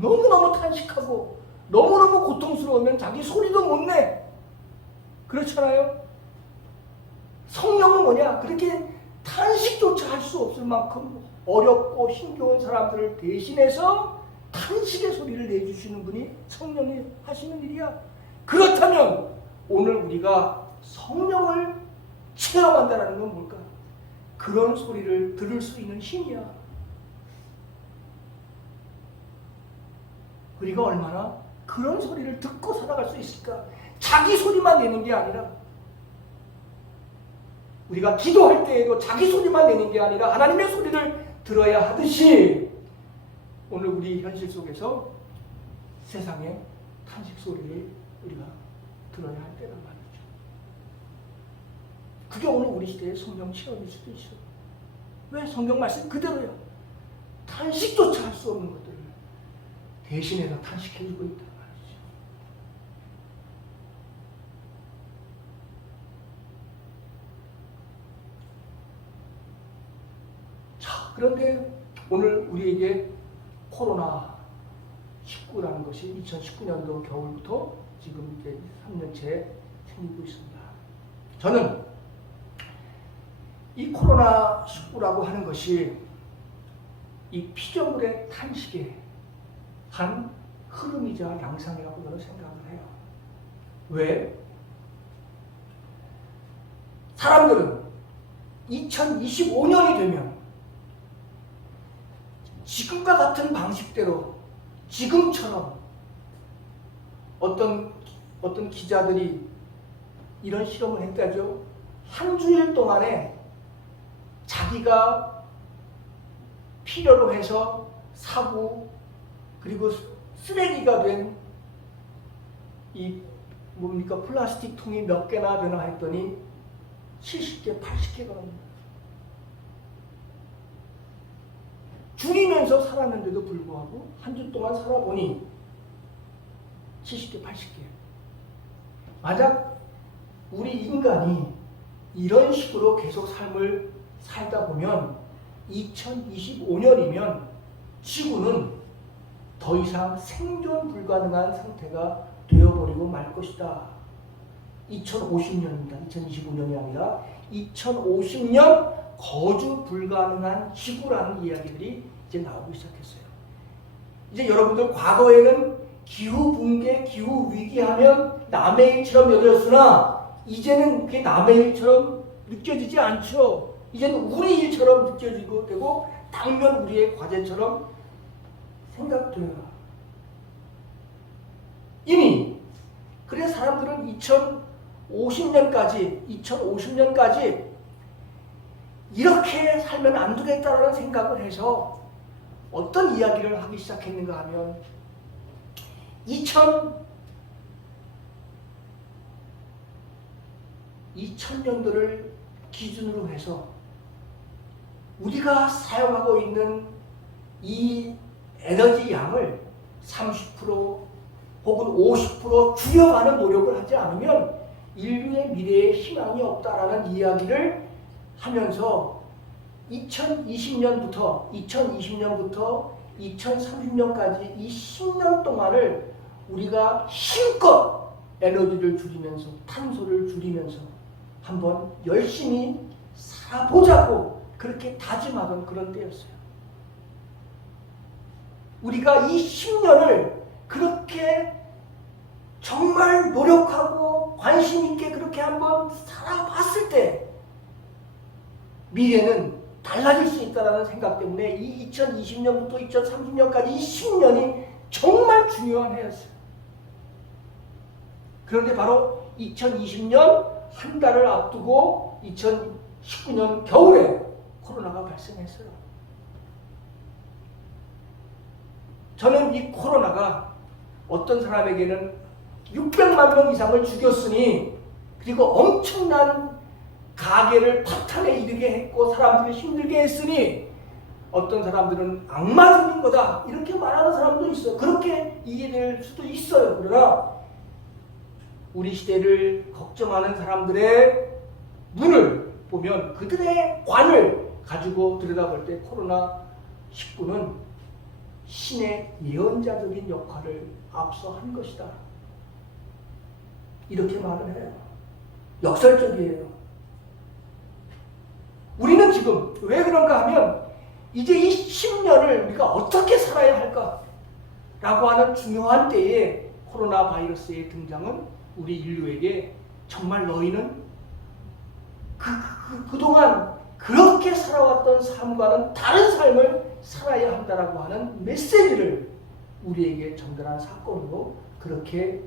너무너무 탄식하고 너무너무 고통스러우면 자기 소리도 못 내. 그렇잖아요? 성령은 뭐냐? 그렇게 탄식조차 할 수 없을 만큼 어렵고 힘겨운 사람들을 대신해서 탄식의 소리를 내주시는 분이 성령이 하시는 일이야. 그렇다면 오늘 우리가 성령을 체험한다는 건 뭘까? 그런 소리를 들을 수 있는 힘이야. 우리가 얼마나 그런 소리를 듣고 살아갈 수 있을까? 자기 소리만 내는 게 아니라, 우리가 기도할 때에도 자기 소리만 내는 게 아니라 하나님의 소리를 들어야 하듯이, 오늘 우리 현실 속에서 세상의 탄식 소리를 우리가 들어야 할 때란 말이죠. 그게 오늘 우리 시대의 성경 체험일 수도 있어. 왜? 성경 말씀 그대로야. 탄식조차 할 수 없는 것들을 대신해서 탄식해주고 있단 말이죠. 자, 그런데 오늘 우리에게 코로나19라는 것이 2019년도 겨울부터 지금 이제 3년째 생기고 있습니다. 저는 이 코로나19라고 하는 것이 이 피조물의 탄식의 한 흐름이자 양상이라고 저는 생각을 해요. 왜? 사람들은 2025년이 되면 지금과 같은 방식대로, 지금처럼 어떤 기자들이 이런 실험을 했다죠. 한 주일 동안에 자기가 필요로 해서 사고, 그리고 쓰레기가 된 이 플라스틱 통이 몇 개나 되나 했더니 70개, 80개가 넘는다. 줄이면서 살았는데도 불구하고 한 주 동안 살아보니 70개, 80개. 만약 우리 인간이 이런 식으로 계속 삶을 살다 보면 2025년이면 지구는 더 이상 생존 불가능한 상태가 되어버리고 말 것이다. 2050년입니다. 2025년이 아니라 2050년 거주 불가능한 지구라는 이야기들이 이제 나오기 시작했어요. 이제 여러분들 과거에는 기후 붕괴, 기후 위기 하면 남의 일처럼 여겼으나 이제는 그게 남의 일처럼 느껴지지 않죠. 이제는 우리 일처럼 느껴지고 되고 당면 우리의 과제처럼 생각돼요. 이미 그래서 사람들은 2050년까지 이렇게 살면 안 되겠다라는 생각을 해서 어떤 이야기를 하기 시작했는가 하면 2000년도를 기준으로 해서 우리가 사용하고 있는 이 에너지 양을 30% 혹은 50% 줄여가는 노력을 하지 않으면 인류의 미래에 희망이 없다라는 이야기를 하면서 2020년부터 2030년까지 이 10년 동안을 우리가 힘껏 에너지를 줄이면서 탄소를 줄이면서 한번 열심히 살아보자고 그렇게 다짐하던 그런 때였어요. 우리가 이 10년을 그렇게 정말 노력하고 관심 있게 그렇게 한번 살아봤을 때 미래는 달라질 수 있다는 생각 때문에 이 2020년부터 2030년까지 이 10년이 정말 중요한 해였어요. 그런데 바로 2020년 한 달을 앞두고 2019년 겨울에 코로나가 발생했어요. 저는 이 코로나가 어떤 사람에게는 600만 명 이상을 죽였으니 그리고 엄청난 가계를 파탄에 이르게 했고 사람들을 힘들게 했으니 어떤 사람들은 악마적인 거다 이렇게 말하는 사람도 있어요. 그렇게 이해될 수도 있어요. 그러나 우리 시대를 걱정하는 사람들의 눈을 보면 그들의 관을 가지고 들여다볼 때 코로나19는 신의 예언자적인 역할을 앞서한 것이다. 이렇게 말을 해요. 역설적이에요. 우리는 지금 왜 그런가 하면 이제 이 10년을 우리가 어떻게 살아야 할까? 라고 하는 중요한 때에 코로나 바이러스의 등장은 우리 인류에게 정말 너희는 그동안 그렇게 살아왔던 삶과는 다른 삶을 살아야 한다라고 하는 메시지를 우리에게 전달한 사건으로 그렇게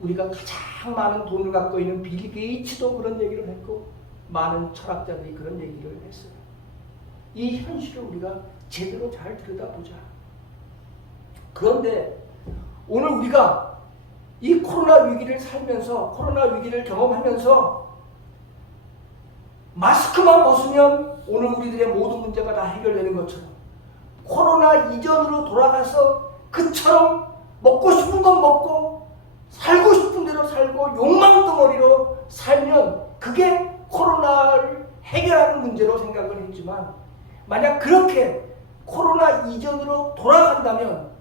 우리가 가장 많은 돈을 갖고 있는 빌 게이츠도 그런 얘기를 했고 많은 철학자들이 그런 얘기를 했어요. 이 현실을 우리가 제대로 잘 들여다보자. 그런데 오늘 우리가 이 코로나 위기를 살면서 코로나 위기를 경험하면서 마스크만 벗으면 오늘 우리들의 모든 문제가 다 해결되는 것처럼 코로나 이전으로 돌아가서 그처럼 먹고 싶은 건 먹고 살고 싶은 대로 살고 욕망 덩어리로 살면 그게 코로나를 해결하는 문제로 생각을 했지만 만약 그렇게 코로나 이전으로 돌아간다면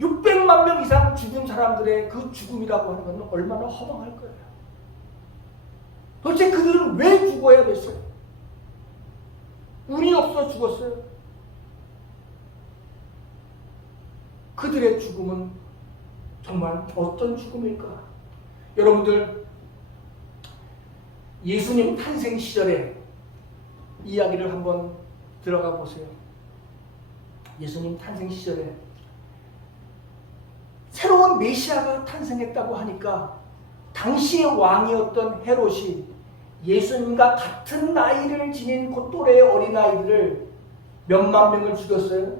600만 명 이상 죽은 사람들의 그 죽음이라고 하는 건 얼마나 허망할 거예요. 도대체 그들은 왜 죽어야 됐어요? 운이 없어 죽었어요. 그들의 죽음은 정말 어떤 죽음일까? 여러분들 예수님 탄생 시절에 이야기를 한번 들어가 보세요. 예수님 탄생 시절에 새로운 메시아가 탄생했다고 하니까 당시의 왕이었던 헤롯이 예수님과 같은 나이를 지닌 그 또래의 어린아이들을 몇만 명을 죽였어요?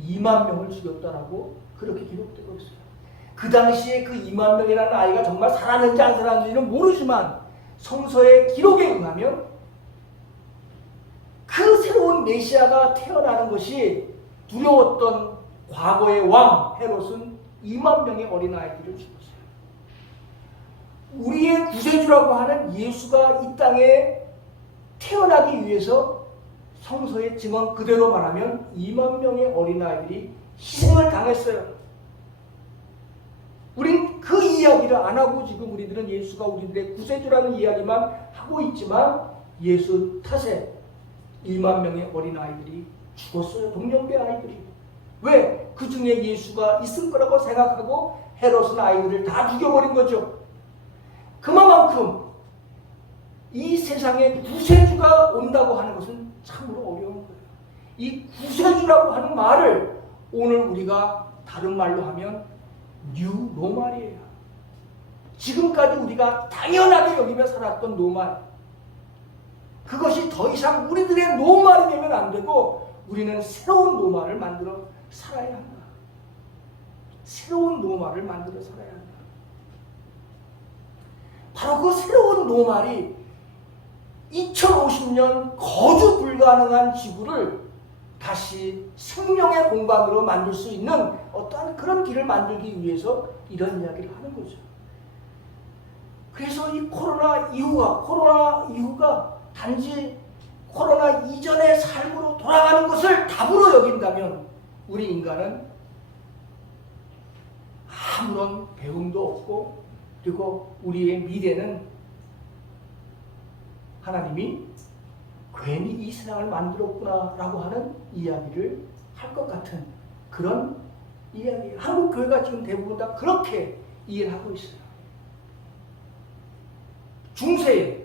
2만 명을 죽였다라고 그렇게 기록되고 있어요. 그 당시에 그 2만 명이라는 아이가 정말 살았는지 안 살았는지는 모르지만 성서의 기록에 의하면 그 새로운 메시아가 태어나는 것이 두려웠던 과거의 왕 헤롯은 2만 명의 어린아이들을 죽였어요. 우리의 구세주라고 하는 예수가 이 땅에 태어나기 위해서 성서의 증언 그대로 말하면 2만 명의 어린아이들이 희생을 당했어요. 우린 그 이야기를 안 하고 지금 우리들은 예수가 우리들의 구세주라는 이야기만 하고 있지만 예수 탓에 2만 명의 어린아이들이 죽었어요. 동년배 아이들이. 왜? 그 중에 예수가 있을 거라고 생각하고 헤롯은 아이들을 다 죽여버린 거죠. 그만큼 이 세상에 구세주가 온다고 하는 것은 참으로 어려운 거예요. 이 구세주라고 하는 말을 오늘 우리가 다른 말로 하면 뉴 노말이에요. 지금까지 우리가 당연하게 여기며 살았던 노말, 그것이 더 이상 우리들의 노말이 되면 안 되고 우리는 새로운 노말을 만들어 살아야 한다. 새로운 노말을 만들어 살아야 한다. 바로 그 새로운 노말이 2050년 거주 불가능한 지구를 다시 생명의 공간으로 만들 수 있는 어떠한 그런 길을 만들기 위해서 이런 이야기를 하는 거죠. 그래서 이 코로나 이후가 단지 코로나 이전의 삶으로 돌아가는 것을 답으로 여긴다면 우리 인간은 아무런 배움도 없고, 그리고 우리의 미래는 하나님이 괜히 이 세상을 만들었구나라고 하는 이야기를 할 것 같은 그런 이야기예요. 한국 교회가 지금 대부분 다 그렇게 이해를 하고 있어요. 중세에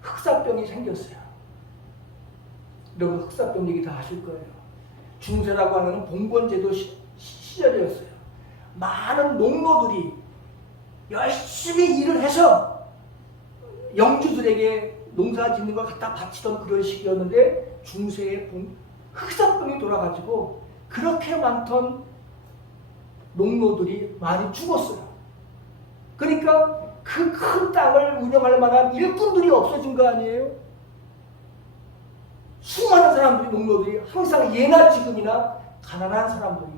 흑사병이 생겼어요. 여러분 흑사병 얘기 다 아실 거예요. 중세라고 하는 봉건제도 시절이었어요. 많은 농노들이 열심히 일을 해서 영주들에게 농사 짓는 걸 갖다 바치던 그런 시기였는데 중세에 흑사병이 돌아가지고 그렇게 많던 농노들이 많이 죽었어요. 그러니까 그 큰 땅을 운영할 만한 일꾼들이 없어진 거 아니에요? 수많은 사람들이, 농노들이 항상 예나 지금이나 가난한 사람들이,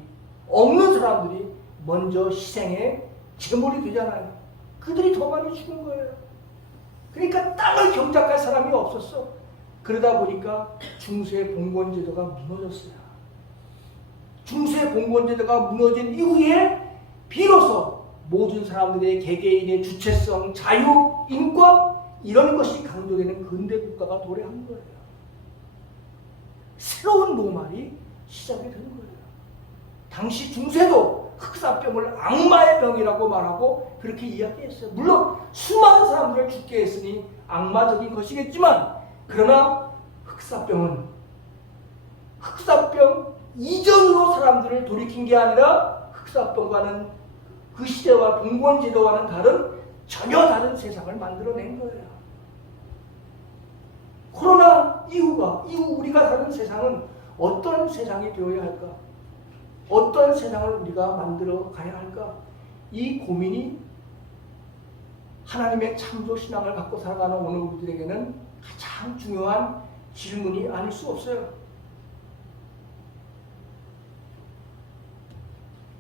없는 사람들이 먼저 희생에 제물이 되잖아요. 그들이 더 많이 죽은 거예요. 그러니까 땅을 경작할 사람이 없었어. 그러다 보니까 중세 봉건제도가 무너졌어요. 중세 봉건제도가 무너진 이후에 비로소 모든 사람들의 개개인의 주체성, 자유, 인권 이런 것이 강조되는 근대 국가가 도래한 거예요. 새로운 노말이 시작이 된 거예요. 당시 중세도 흑사병을 악마의 병이라고 말하고 그렇게 이야기했어요. 물론 수많은 사람들을 죽게 했으니 악마적인 것이겠지만, 그러나 흑사병은 흑사병 이전으로 사람들을 돌이킨 게 아니라 흑사병과는 그 시대와 봉건제도와는 다른, 전혀 다른 세상을 만들어낸 거예요. 코로나 이후 우리가 사는 세상은 어떤 세상이 되어야 할까? 어떤 세상을 우리가 만들어 가야 할까? 이 고민이 하나님의 창조 신앙을 갖고 살아가는 오늘 우리들에게는 가장 중요한 질문이 아닐 수 없어요.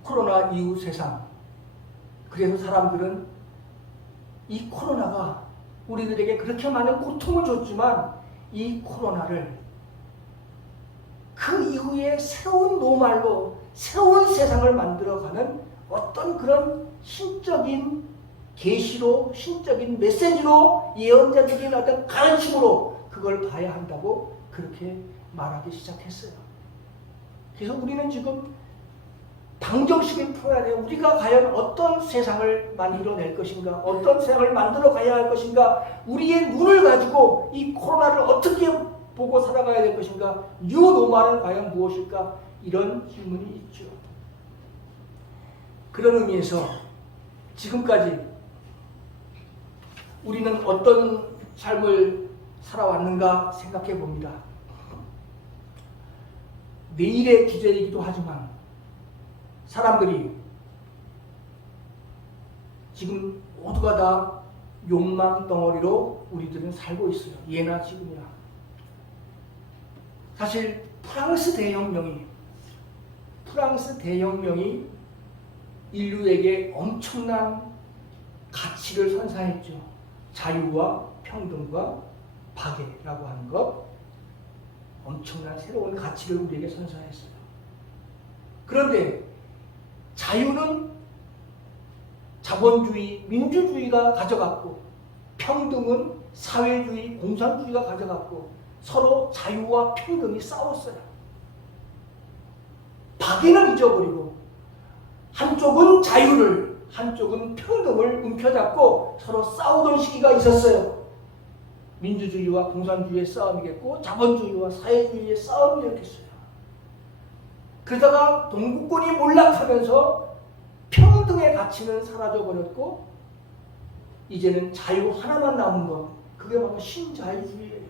코로나 이후 세상. 그래서 사람들은 이 코로나가 우리들에게 그렇게 많은 고통을 줬지만 이 코로나를 그 이후에 새로운 노말로 새로운 세상을 만들어가는 어떤 그런 신적인 계시로, 신적인 메시지로, 예언자적인 어떤 가르침으로 그걸 봐야 한다고 그렇게 말하기 시작했어요. 그래서 우리는 지금 방정식을 풀어야 돼요. 우리가 과연 어떤 세상을 만들어낼 것인가, 어떤 세상을 만들어 가야 할 것인가, 우리의 눈을 가지고 이 코로나를 어떻게 보고 살아가야 될 것인가, 뉴노멀은 과연 무엇일까, 이런 질문이 있죠. 그런 의미에서 지금까지 우리는 어떤 삶을 살아왔는가 생각해 봅니다. 내일의 주제이기도 하지만 사람들이 지금 모두가 다 욕망 덩어리로 우리들은 살고 있어요. 예나 지금이나. 사실 프랑스 대혁명이 인류에게 엄청난 가치를 선사했죠. 자유와 평등과 박애라고 하는 것, 엄청난 새로운 가치를 우리에게 선사했어요. 그런데 자유는 자본주의, 민주주의가 가져갔고, 평등은 사회주의, 공산주의가 가져갔고, 서로 자유와 평등이 싸웠어요. 박애는 잊어버리고 한쪽은 자유를, 한쪽은 평등을 움켜잡고 서로 싸우던 시기가 있었어요. 민주주의와 공산주의의 싸움이겠고 자본주의와 사회주의의 싸움이었겠어요. 그러다가 동구권이 몰락하면서 평등의 가치는 사라져버렸고 이제는 자유 하나만 남은 것, 그게 바로 신자유주의예요.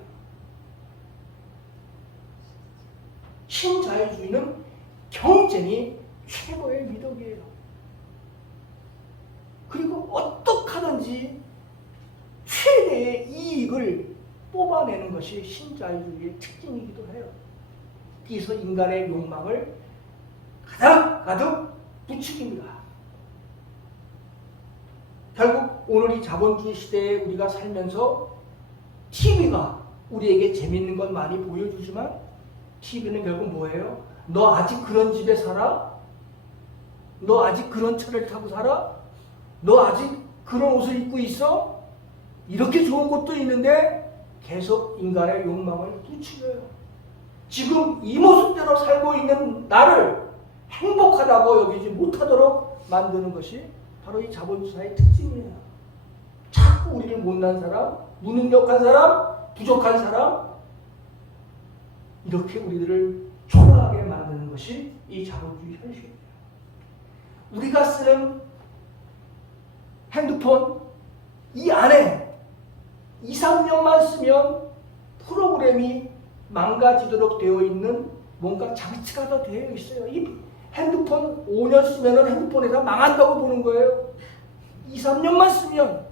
신자유주의는 경쟁이 최고의 미덕이에요. 그리고 어떻게 하든지 최대의 이익을 뽑아내는 것이 신자유주의의 특징이기도 해요. 그래서 인간의 욕망을 가득 부추깁니다. 결국 오늘 이 자본주의 시대에 우리가 살면서 TV가 우리에게 재밌는 건 많이 보여주지만 TV는 결국 뭐예요? 너 아직 그런 집에 살아? 너 아직 그런 차를 타고 살아? 너 아직 그런 옷을 입고 있어? 이렇게 좋은 것도 있는데 계속 인간의 욕망을 부추겨요. 지금 이 모습대로 살고 있는 나를 행복하다고 여기지 못하도록 만드는 것이 바로 이 자본주의의 특징이에요. 자꾸 우리를 못난 사람, 무능력한 사람, 부족한 사람, 이렇게 우리들을 초라하게 만드는 것이 이 자본주의 현실이에요. 우리가 쓰는 핸드폰, 이 안에 2, 3년만 쓰면 프로그램이 망가지도록 되어 있는 뭔가 장치가 다 되어 있어요. 이 핸드폰 5년 쓰면 핸드폰에다 망한다고 보는 거예요. 2, 3년만 쓰면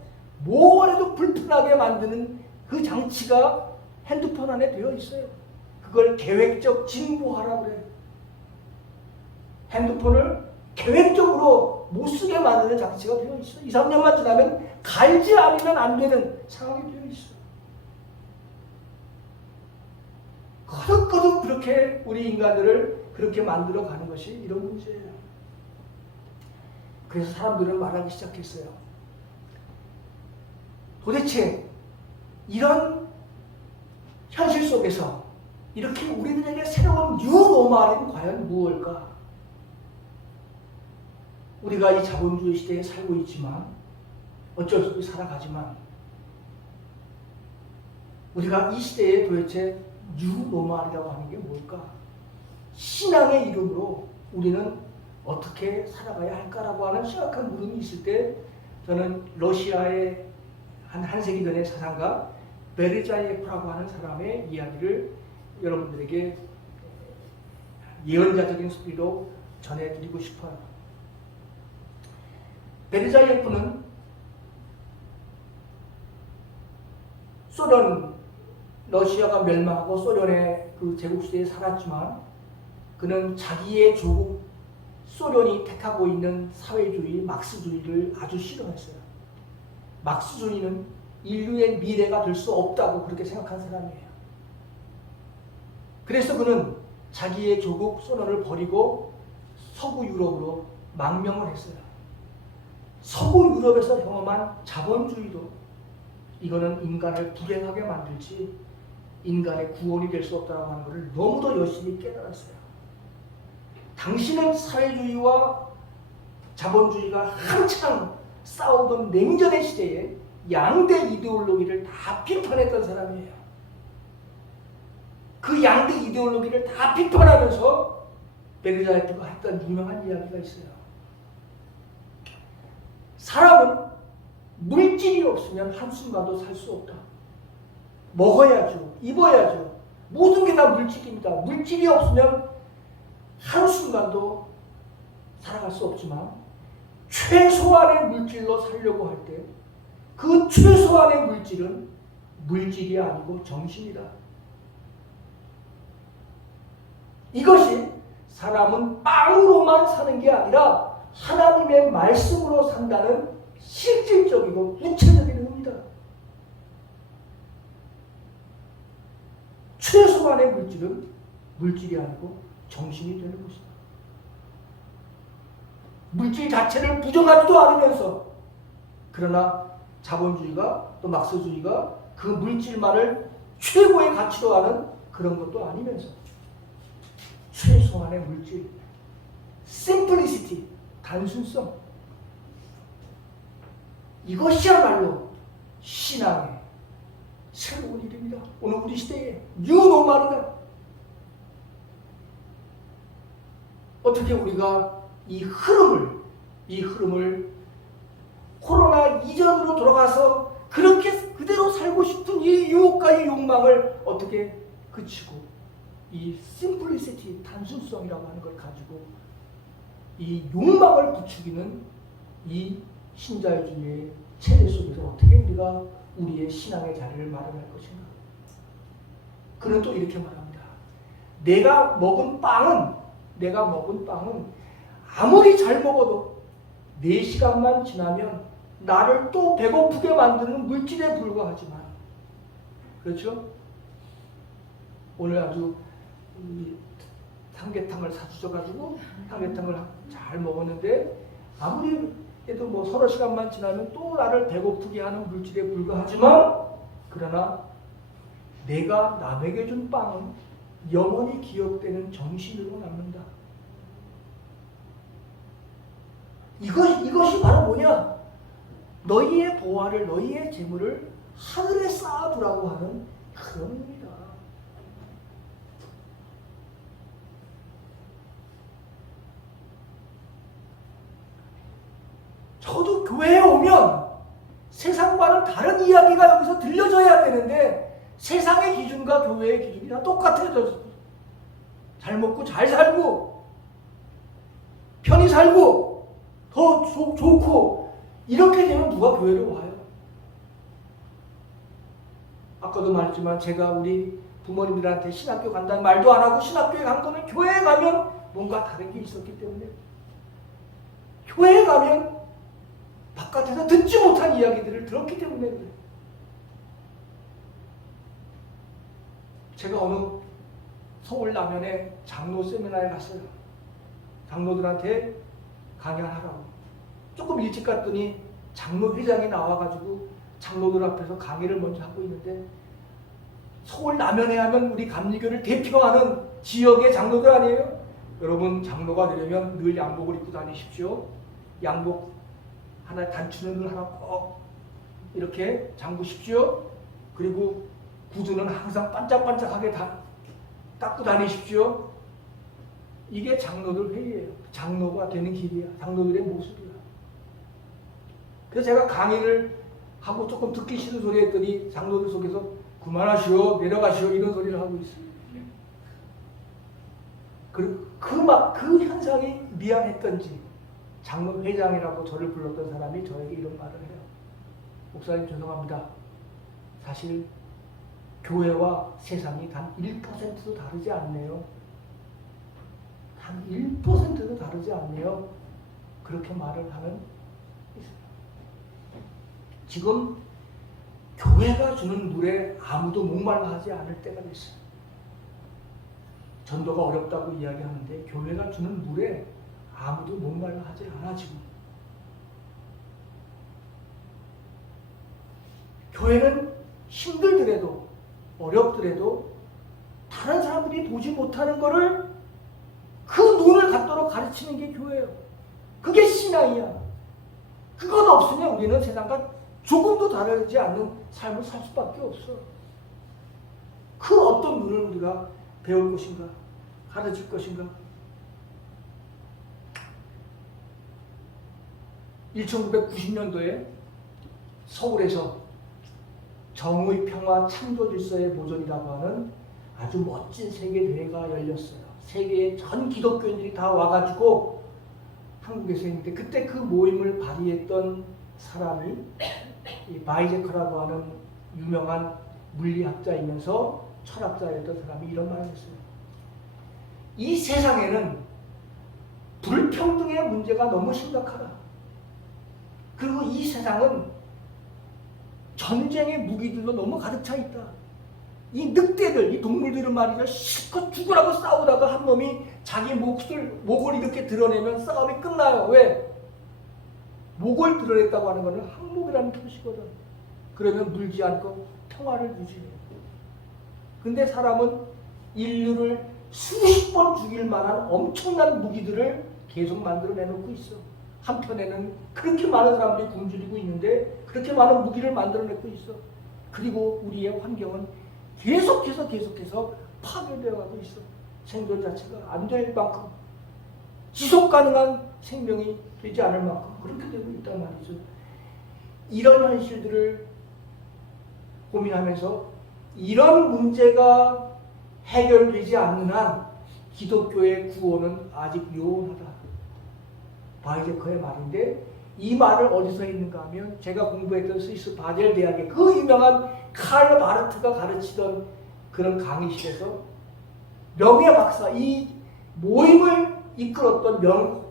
뭘 해도 불편하게 만드는 그 장치가 핸드폰 안에 되어 있어요. 그걸 계획적 진보하라고 그래요. 핸드폰을 계획적으로 못 쓰게 만드는 장치가 되어 있어요. 2, 3년만 지나면 갈지 않으면 안 되는 상황이 되어 있어요. 거듭거듭 그렇게 우리 인간들을 그렇게 만들어 가는 것이 이런 문제예요. 그래서 사람들은 말하기 시작했어요. 도대체 이런 현실 속에서 이렇게 우리들에게 새로운 뉴노멀은 과연 무엇일까? 우리가 이 자본주의 시대에 살고 있지만 어쩔 수 없이 살아가지만 우리가 이 시대에 도대체 뉴노멀이라고 하는 게 뭘까? 신앙의 이름으로 우리는 어떻게 살아가야 할까라고 하는 심각한 물음이 있을 때 저는 러시아의 한 세기 전의 사상가 베르자예프라고 하는 사람의 이야기를 여러분들에게 예언자적인 소리로 전해드리고 싶어요. 베르자예프는 소련, 러시아가 멸망하고 소련의 그 제국시대에 살았지만 그는 자기의 조국 소련이 택하고 있는 사회주의, 막스주의를 아주 싫어했어요. 막스주의는 인류의 미래가 될 수 없다고 그렇게 생각한 사람이에요. 그래서 그는 자기의 조국 소련을 버리고 서구 유럽으로 망명을 했어요. 서구 유럽에서 경험한 자본주의도 이거는 인간을 불행하게 만들지 인간의 구원이 될 수 없다고 하는 것을 너무도 열심히 깨달았어요. 당신은 사회주의와 자본주의가 한창 싸우던 냉전의 시대에 양대 이데올로기를 다 비판했던 사람이에요. 그 양대 이데올로기를 다 비판하면서 베르자예프가 했던 유명한 이야기가 있어요. 사람은 물질이 없으면 한순간도 살 수 없다. 먹어야죠. 입어야죠. 모든 게 다 물질입니다. 물질이 없으면 한순간도 살아갈 수 없지만 최소한의 물질로 살려고 할 때 그 최소한의 물질은 물질이 아니고 정신이다. 이것이 사람은 빵으로만 사는 게 아니라 하나님의 말씀으로 산다는 실질적이고 구체적인 의미다. 최소한의 물질은 물질이 아니고 정신이 되는 것이다. 물질 자체를 부정하지도 않으면서 그러나 자본주의가 또 막스주의가 그 물질만을 최고의 가치로 하는 그런 것도 아니면서 최소한의 물질, simplicity, 단순성, 이것이야말로 신앙의 새로운 일입니다. 오늘 우리 시대에 뉴노멀이다. 어떻게 우리가 이 흐름을 코로나 이전으로 돌아가서 그렇게 그대로 살고 싶은 이 유혹과 이 욕망을 어떻게 그치고 이 심플리시티, 단순성이라고 하는 걸 가지고 이 욕망을 부추기는 이 신자유주의의 체제 속에서 어떻게 우리가 우리의 신앙의 자리를 마련할 것인가. 그는 또 이렇게 말합니다. 내가 먹은 빵은 아무리 잘 먹어도 4시간만 지나면 나를 또 배고프게 만드는 물질에 불과하지만, 그렇죠? 오늘 아주 삼계탕을 사주셔가지고 삼계탕을 잘 먹었는데 아무리 해도 뭐 서너 시간만 지나면 또 나를 배고프게 하는 물질에 불과하지만, 그러나 내가 남에게 준 빵은 영원히 기억되는 정신으로 남는다. 이것이 바로 뭐냐? 너희의 보화를, 너희의 재물을 하늘에 쌓아두라고 하는 그런 의미다. 저도 교회에 오면 세상과는 다른 이야기가 여기서 들려줘야 되는데 세상의 기준과 교회의 기준이 다 똑같아져. 잘 먹고 잘 살고 편히 살고 더 좋고 이렇게 되면 누가 교회를 와요? 아까도 말했지만 제가 우리 부모님들한테 신학교 간다는 말도 안 하고 신학교에 간 거는 교회에 가면 뭔가 다른 게 있었기 때문에, 교회에 가면 바깥에서 듣지 못한 이야기들을 들었기 때문에 그래요. 제가 어느 서울 남현에 장로 세미나에 갔어요. 장로들한테 강연하라고. 조금 일찍 갔더니 장로 회장이 나와가지고 장로들 앞에서 강의를 먼저 하고 있는데, 서울 남현에 하면 우리 감리교를 대표하는 지역의 장로들 아니에요? 여러분, 장로가 되려면 늘 양복을 입고 다니십시오. 양복 하나, 단추는 하나 꼭 이렇게 잠그십시오. 그리고 구두는 항상 반짝반짝하게 다 닦고 다니십시오. 이게 장로들 회의예요. 장로가 되는 길이야. 장로들의 모습이야. 그래서 제가 강의를 하고 조금 듣기 싫은 소리 했더니 장로들 속에서 그만하시오, 내려가시오 이런 소리를 하고 있어요. 그 현상이 미안했던지 장로 회장이라고 저를 불렀던 사람이 저에게 이런 말을 해요. 목사님 죄송합니다. 사실 교회와 세상이 단 1%도 다르지 않네요. 단 1%도 다르지 않네요. 그렇게 말을 하는 있어요. 지금 교회가 주는 물에 아무도 목말라 하지 않을 때가 됐어요. 전도가 어렵다고 이야기하는데 교회가 주는 물에 아무도 목말라 하지 않아. 지금 교회는 힘들더라도 어렵더라도 다른 사람들이 보지 못하는 거를 그 눈을 갖도록 가르치는 게 교회예요. 그게 신앙이야. 그것 없으면 우리는 세상과 조금도 다르지 않는 삶을 살 수밖에 없어. 그 어떤 눈을 우리가 배울 것인가, 가르칠 것인가. 1990년도에 서울에서 정의, 평화, 창조 질서의 보존이라고 하는 아주 멋진 세계대회가 열렸어요. 세계의 전 기독교인들이 다 와가지고 한국에서 했는데, 그때 그 모임을 발휘했던 사람이 이 바이제커라고 하는 유명한 물리학자이면서 철학자였던 사람이 이런 말을 했어요. 이 세상에는 불평등의 문제가 너무 심각하다. 그리고 이 세상은 전쟁의 무기들로 너무 가득 차 있다. 이 늑대들, 이 동물들은 말이죠, 실컷 죽으라고 싸우다가 한 놈이 자기 목을 이렇게 드러내면 싸움이 끝나요. 왜? 목을 드러냈다고 하는 것은 항목이라는 표시거든. 그러면 물지 않고 평화를 유지해. 근데 사람은 인류를 수십 번 죽일 만한 엄청난 무기들을 계속 만들어내놓고 있어. 한편에는 그렇게 많은 사람들이 굶주리고 있는데 그렇게 많은 무기를 만들어내고 있어. 그리고 우리의 환경은 계속해서 파괴되어 가고 있어. 생존 자체가 안 될 만큼, 지속 가능한 생명이 되지 않을 만큼 그렇게 되고 있단 말이죠. 이런 현실들을 고민하면서 이런 문제가 해결되지 않는 한 기독교의 구원은 아직 요원하다. 바이제커의 말인데, 이 말을 어디서 했는가 하면 제가 공부했던 스위스 바젤 대학의 그 유명한 칼 바르트가 가르치던 그런 강의실에서 명예박사, 이 모임을 이끌었던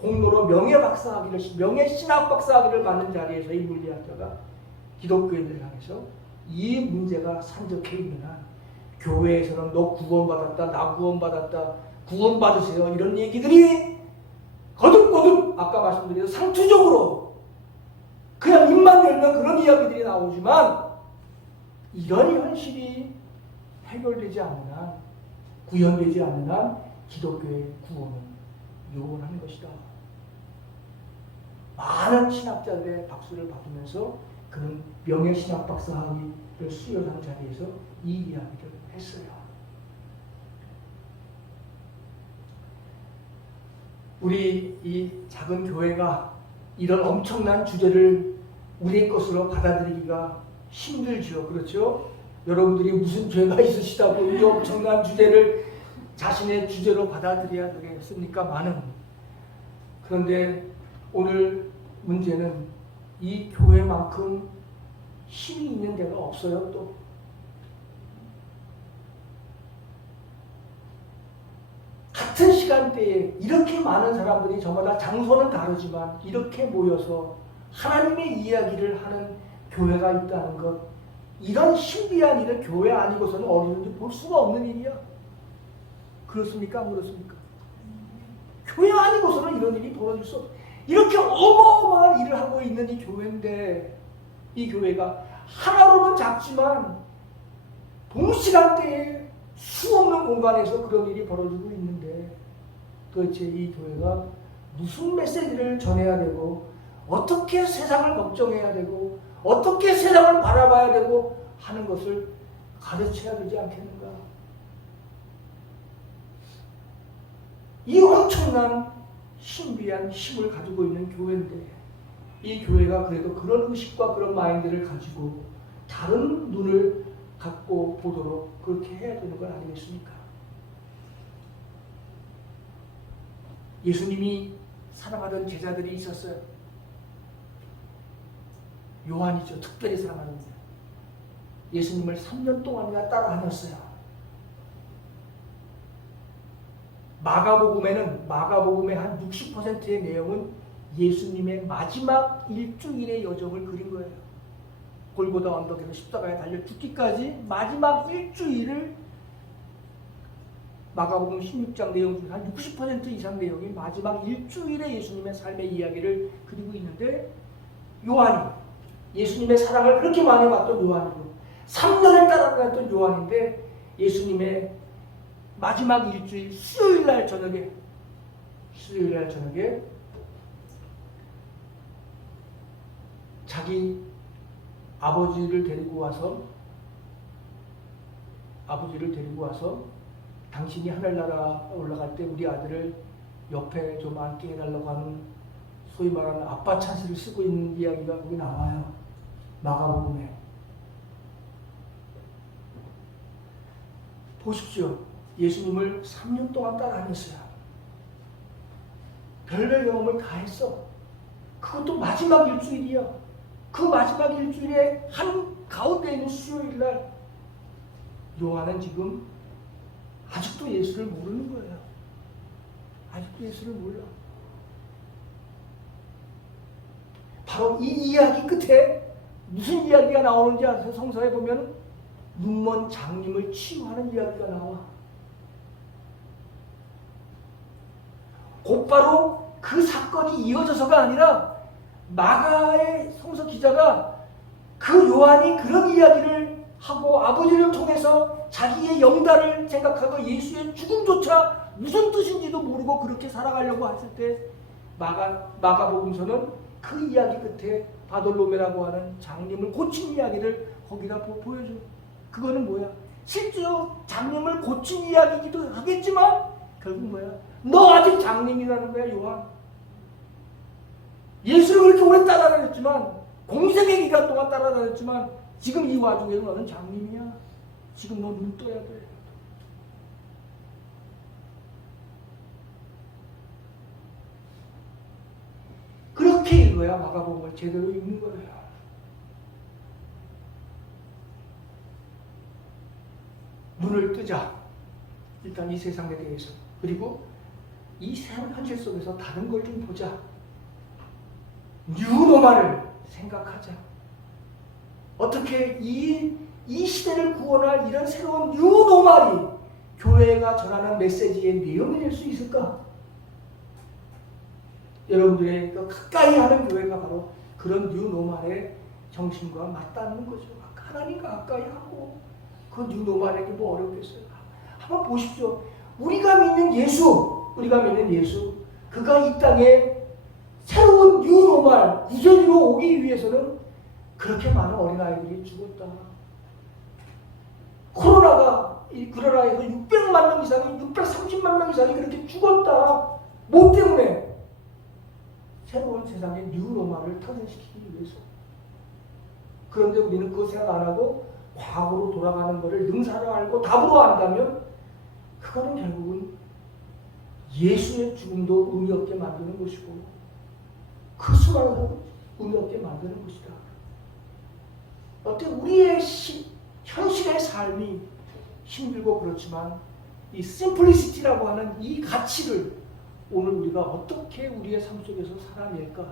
공로로 명예박사학위를, 명예신학박사학위를 받는 자리에서 이 물리학자가 기독교인들을 향해서 이 문제가 산적해 있는 한 교회에서는 너 구원받았다, 나 구원받았다, 구원받으세요, 이런 얘기들이 거듭거듭 아까 말씀드린 상투적으로 그냥 입만 열면 그런 이야기들이 나오지만, 이런 현실이 해결되지 않는 한, 구현되지 않는 한 기독교의 구원은 요원한 것이다. 많은 신학자들의 박수를 받으면서 그는 명예신학 박사학위를 수여한 자리에서 이 이야기를 했어요. 우리 이 작은 교회가 이런 엄청난 주제를 우리의 것으로 받아들이기가 힘들죠. 그렇죠? 여러분들이 무슨 죄가 있으시다고 이 엄청난 주제를 자신의 주제로 받아들여야 되겠습니까? 많은. 그런데 오늘 문제는 이 교회만큼 힘이 있는 데가 없어요. 또 같은 시간대에 이렇게 많은 사람들이 저마다 장소는 다르지만 이렇게 모여서 하나님의 이야기를 하는 교회가 있다는 것, 이런 신비한 일을 교회 아니고서는 어디든지 볼 수가 없는 일이야. 그렇습니까? 안 그렇습니까? 교회 아니고서는 이런 일이 벌어질 수 없어. 이렇게 어마어마한 일을 하고 있는 이 교회인데, 이 교회가 하나로는 작지만 동시간대에 수없는 공간에서 그런 일이 벌어지고 있는데, 도대체 이 교회가 무슨 메시지를 전해야 되고, 어떻게 세상을 걱정해야 되고, 어떻게 세상을 바라봐야 되고 하는 것을 가르쳐야 되지 않겠는가? 이 엄청난 신비한 힘을 가지고 있는 교회인데, 이 교회가 그래도 그런 의식과 그런 마인드를 가지고 다른 눈을 갖고 보도록 그렇게 해야 되는 건 아니겠습니까? 예수님이 사랑하던 제자들이 있었어요. 요한이죠. 특별히 사랑하는 자. 예수님을 3년 동안이나 따라다녔어요. 마가복음의 한 60%의 내용은 예수님의 마지막 일주일의 여정을 그린 거예요. 골고다 언덕에서 십자가에 달려 죽기까지 마지막 일주일을, 마가복음 16장 내용 중 한 60% 이상 내용이 마지막 일주일의 예수님의 삶의 이야기를 그리고 있는데, 요한이 예수님의 사랑을 그렇게 많이 받던 요한이고 3년을 따라다녔던 요한인데, 예수님의 마지막 일주일 수요일날 저녁에 자기 아버지를 데리고 와서 당신이 하늘나라 올라갈 때 우리 아들을 옆에 좀 앉게 해달라고 하는, 소위 말하는 아빠 찬스를 쓰고 있는 이야기가 거기 나와요. 마가복음에. 보십시오. 예수님을 3년 동안 따라다녔어요. 별별 경험을 다 했어. 그것도 마지막 일주일이야. 그 마지막 일주일에 한 가운데 있는 수요일날 요한은 지금 아직도 예수를 모르는 거예요. 아직도 예수를 몰라. 바로 이 이야기 끝에 무슨 이야기가 나오는지 아세요? 성서에 보면 눈먼 장님을 치유하는 이야기가 나와. 곧바로 그 사건이 이어져서가 아니라 마가의 성서 기자가 그 요한이 그런 이야기를 하고 아버지를 통해서 자기의 영달을 생각하고 예수의 죽음조차 무슨 뜻인지도 모르고 그렇게 살아가려고 했을 때, 마가복음서는 그 이야기 끝에 바돌로메라고 하는 장님을 고친 이야기를 거기다 보여줘. 그거는 뭐야? 실제로 장님을 고친 이야기이기도 하겠지만 결국 뭐야? 너 아직 장님이라는 거야, 요한. 예수를 그렇게 오래 따라다녔지만, 공생의 기간 동안 따라다녔지만 지금 이 와중에 너는 장님이야. 지금 너 눈 떠야 돼. 그렇게 읽어야 마가복음을 제대로 읽는 거예요. 눈을 뜨자. 일단 이 세상에 대해서. 그리고 이 새로운 현실 속에서 다른 걸 좀 보자. 뉴노마를 생각하자. 어떻게 이 시대를 구원할 이런 새로운 뉴노말이 교회가 전하는 메시지의 내용이 될 수 있을까? 여러분들의 가까이 하는 교회가 바로 그런 뉴노말의 정신과 맞닿는 거죠. 하나님과 가까이 하고 그 뉴노말에게 뭐 어렵겠어요? 한번 보십시오. 우리가 믿는 예수, 그가 이 땅에 새로운 뉴노말, 이전으로 오기 위해서는 그렇게 많은 어린아이들이 죽었다. 코로나에서 600만 명 이상이, 630만 명 이상이 그렇게 죽었다. 뭐 때문에? 새로운 세상의 뉴노말을 탄생시키기 위해서. 그런데 우리는 그거 생각 안 하고 과거로 돌아가는 것을 능사를 알고 답으로 안다면 그거는 결국은 예수의 죽음도 의미 없게 만드는 것이고 그 수많은 사람을 의미 없게 만드는 것이다. 어때? 우리의 현실의 삶이 힘들고 그렇지만 이 심플리시티라고 하는 이 가치를 오늘 우리가 어떻게 우리의 삶 속에서 살아낼까?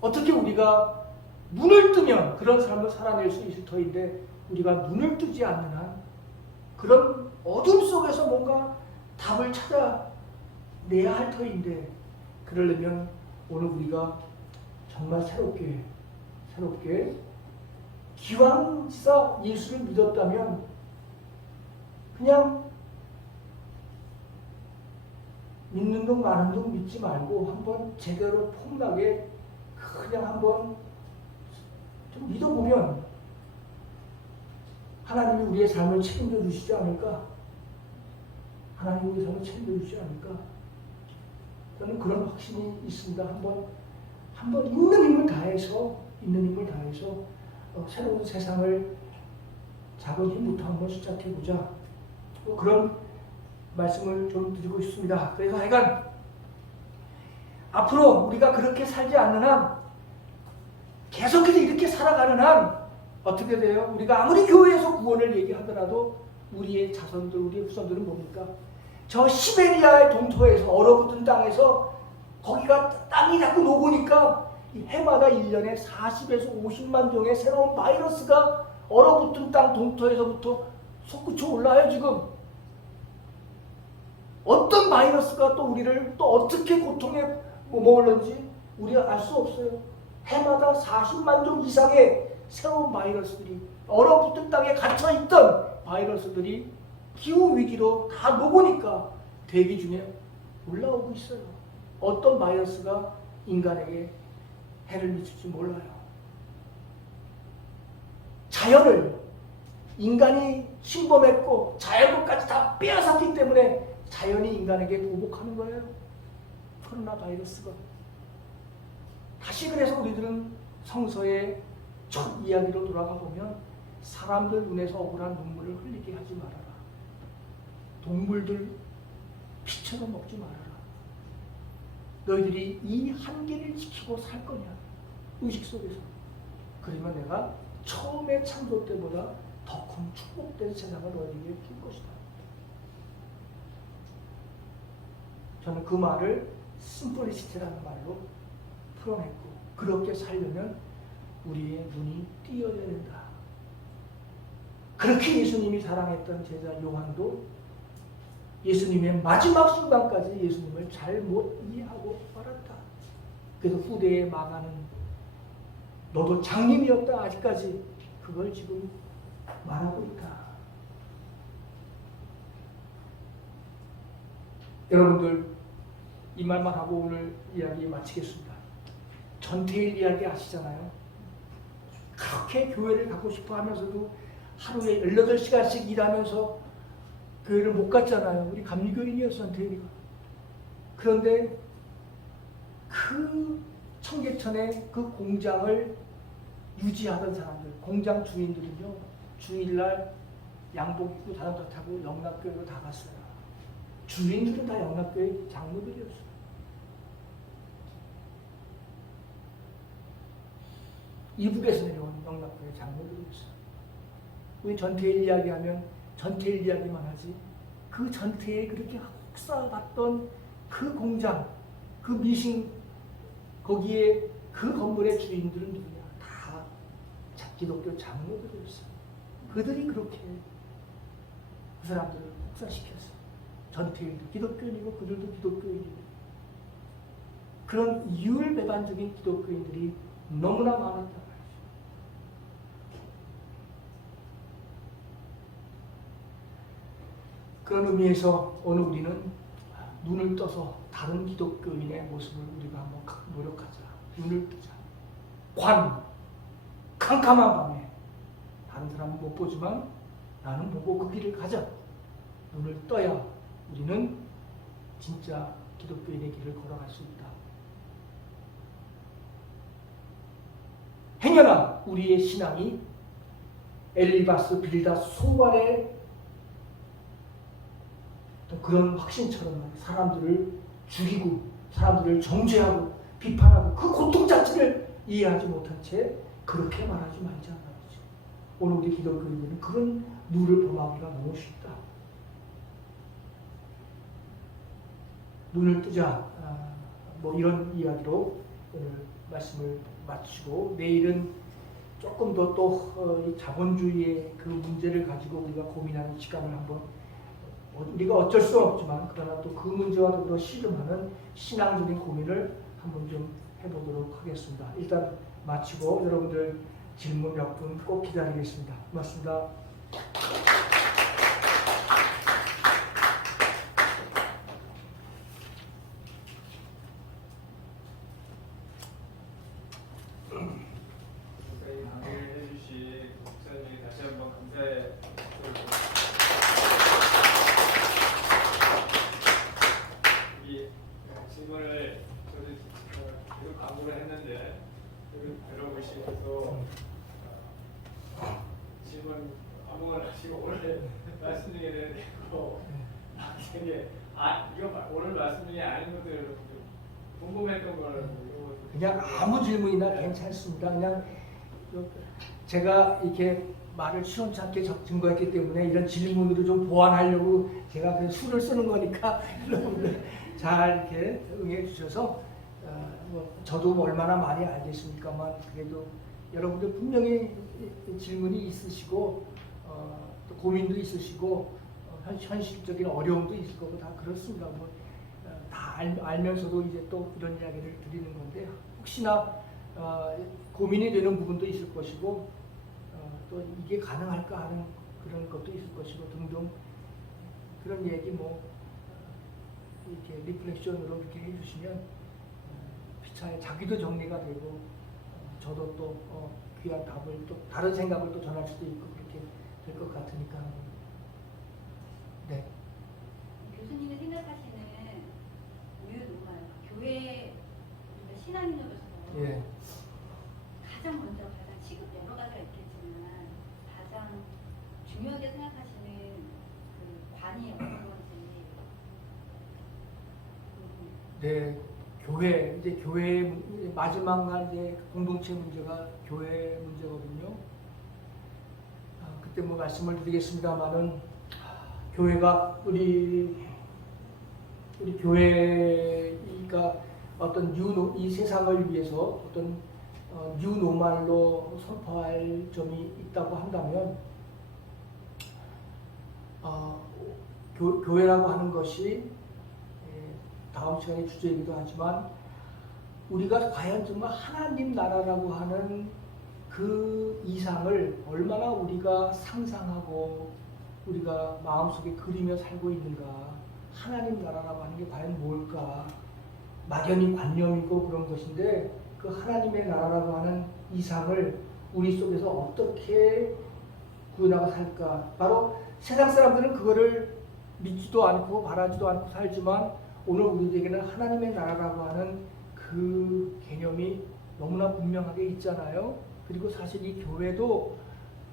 어떻게 우리가 눈을 뜨면 그런 삶을 살아낼 수 있을 터인데 우리가 눈을 뜨지 않는 한 그런 어둠 속에서 뭔가 답을 찾아내야 할 터인데 그러려면 오늘 우리가 정말 새롭게 기왕지사 예수를 믿었다면 그냥 믿는 동 마는 동 믿지 말고 한번 제대로 폭나게 그냥 한번 좀 믿어보면 하나님이 우리의 삶을 책임져 주시지 않을까? 하나님이 우리의 삶을 책임져 주시지 않을까? 저는 그런 확신이 있습니다. 한번 있는 힘을 다해서 새로운 세상을 작은 힘부터 한번 시작해보자. 그런 말씀을 좀 드리고 싶습니다. 그래서 하여간 앞으로 우리가 그렇게 살지 않는 한 계속해서 이렇게 살아가는 한 어떻게 돼요? 우리가 아무리 교회에서 구원을 얘기하더라도 우리의 자손들, 우리의 후손들은 뭡니까? 저 시베리아의 동토에서 얼어붙은 땅에서 거기가 땅이 자꾸 녹으니까 해마다 1년에 40에서 50만 종의 새로운 바이러스가 얼어붙은 땅 동토에서부터 솟구쳐 올라요 지금. 어떤 바이러스가 또 우리를 또 어떻게 고통에 머물는지 우리가 알 수 없어요. 해마다 40만 종 이상의 새로운 바이러스들이 얼어붙은 땅에 갇혀있던 바이러스들이 기후위기로 다 녹으니까 대기 중에 올라오고 있어요. 어떤 바이러스가 인간에게 해를 미칠지 몰라요. 자연을 인간이 침범했고 자연까지 다 빼앗았기 때문에 자연이 인간에게 보복하는 거예요. 코로나 바이러스가. 다시 그래서 우리들은 성서의 첫 이야기로 돌아가 보면 사람들 눈에서 억울한 눈물을 흘리게 하지 말아라. 동물들 피처럼 먹지 말아라. 너희들이 이 한계를 지키고 살 거냐? 의식 속에서. 그러면 내가 처음에 창조 때보다 더 큰 축복된 세상을 너희에게 줄 것이다. 저는 그 말을 심플리시티라는 말로 풀어냈고 그렇게 살려면 우리의 눈이 띄어야 된다. 그렇게 예수님이 사랑했던 제자 요한도 예수님의 마지막 순간까지 예수님을 잘 못 이해하고 말았다. 그래서 후대에 망하는 너도 장님이었다 아직까지 그걸 지금 말하고 있다. 여러분들 이 말만 하고 오늘 이야기 마치겠습니다. 전태일 이야기 아시잖아요. 그렇게 교회를 가고 싶어 하면서도 하루에 18시간씩 일하면서 교회를 못 갔잖아요. 우리 감리교인이었어, 전태일이가. 그런데 그 청계천의 그 공장을 유지하던 사람들, 공장 주인들은요, 주일날 양복 입고 자전거 타고 영락교회로 다 갔어요. 주인들은 다 영락교회 장로들이었어요. 이북에서 내려온 영락교회 장로들이었어요. 우리 전태일 이야기하면 전태일 이야기만 하지, 그 전태일 그렇게 혹사갔던 그 공장, 그 미신, 거기에 그 건물의 주인들은 누구냐? 다 기독교 장로들이었어요. 그들이 그렇게 그 사람들을 혹사시켰어요. 전태일도 기독교인이고 그들도 기독교인이고, 그런 이율배반적인 기독교인들이 너무나 많았단 말이죠. 그런 의미에서 오늘 우리는 눈을 떠서 다른 기독교인의 모습을 우리가 한번 노력하자. 눈을 뜨자. 캄캄한 밤에 다른 사람은 못 보지만 나는 보고 그 길을 가자. 눈을 떠야 우리는 진짜 기독교인의 길을 걸어갈 수 있다. 행여나 우리의 신앙이 엘리바스, 빌다스, 소발의 그런 확신처럼 사람들을 죽이고 사람들을 정죄하고 비판하고 그 고통 자체를 이해하지 못한 채 그렇게 말하지 말자 말이죠. 오늘 우리 기독교인들은 그런 눈을 범하기가 너무 쉽다. 눈을 뜨자. 뭐 이런 이야기로 오늘 말씀을 마치고, 내일은 조금 더 또 자본주의의 그 문제를 가지고 우리가 고민하는 시간을 한번, 우리가 어쩔 수 없지만 그러나 또 그 문제와 더불어 씨름하는 신앙적인 고민을 한번 좀 해보도록 하겠습니다. 일단 마치고 여러분들 질문 몇 분 꼭 기다리겠습니다. 고맙습니다. 저희 강의를 해주신 목사님에게 다시 한번 감사의 이 질문을 저도 계속 광고를 했는데 들어보시면서 질문 아무거나 하시고 오늘 말씀 중에 되고 되게 이거 오늘 말씀 중에 아닌 것들 궁금했던 거를 그냥 아무 질문이나 괜찮습니다. 그냥 제가 이렇게 말을 시원찮게 증거했기 때문에 이런 질문으로 좀 보완하려고 제가 그 수를 쓰는 거니까 여러분들 잘 이렇게 응해 주셔서 뭐 저도 얼마나 많이 알겠습니까만 그래도 여러분들 분명히 질문이 있으시고 또 고민도 있으시고 현실적인 어려움도 있을 거고 다 그렇습니다. 뭐 다 알면서도 이제 또 이런 이야기를 드리는 건데 혹시나 고민이 되는 부분도 있을 것이고 또 이게 가능할까 하는 그런 것도 있을 것이고 등등 그런 얘기 뭐 이렇게 리플렉션으로 이렇게 해주시면 피차에 자기도 정리가 되고 저도 또 귀한 답을 또 다른 생각을 또 전할 수도 있고 그렇게 될 것 같으니까. 네. 교수님이 생각하시는 우유노말 교회 우리가 신앙인으로서 예. 가장 먼저 가장 취급 여러 가지가 있겠지만 가장 중요하게 생각하시는 그 관이 어떤 건지. 네, 교회 이제 교회 마지막 날 이제 공동체 문제가 교회 문제거든요. 그때 뭐 말씀을 드리겠습니다만은 교회가 우리 교회가 어떤 이 세상을 위해서 어떤 뉴노멀로 선포할 점이 있다고 한다면 교회라고 하는 것이 다음 시간에 주제이기도 하지만 우리가 과연 정말 하나님 나라라고 하는 그 이상을 얼마나 우리가 상상하고 우리가 마음속에 그리며 살고 있는가. 하나님 나라라고 하는 게 과연 뭘까. 막연히 관념이고 그런 것인데 그 그 하나님의 나라라고 하는 이상을 우리 속에서 어떻게 구현하고 살까? 바로 세상 사람들은 그거를 믿지도 않고 바라지도 않고 살지만 오늘 우리에게는 하나님의 나라라고 하는 그 개념이 너무나 분명하게 있잖아요. 그리고 사실 이 교회도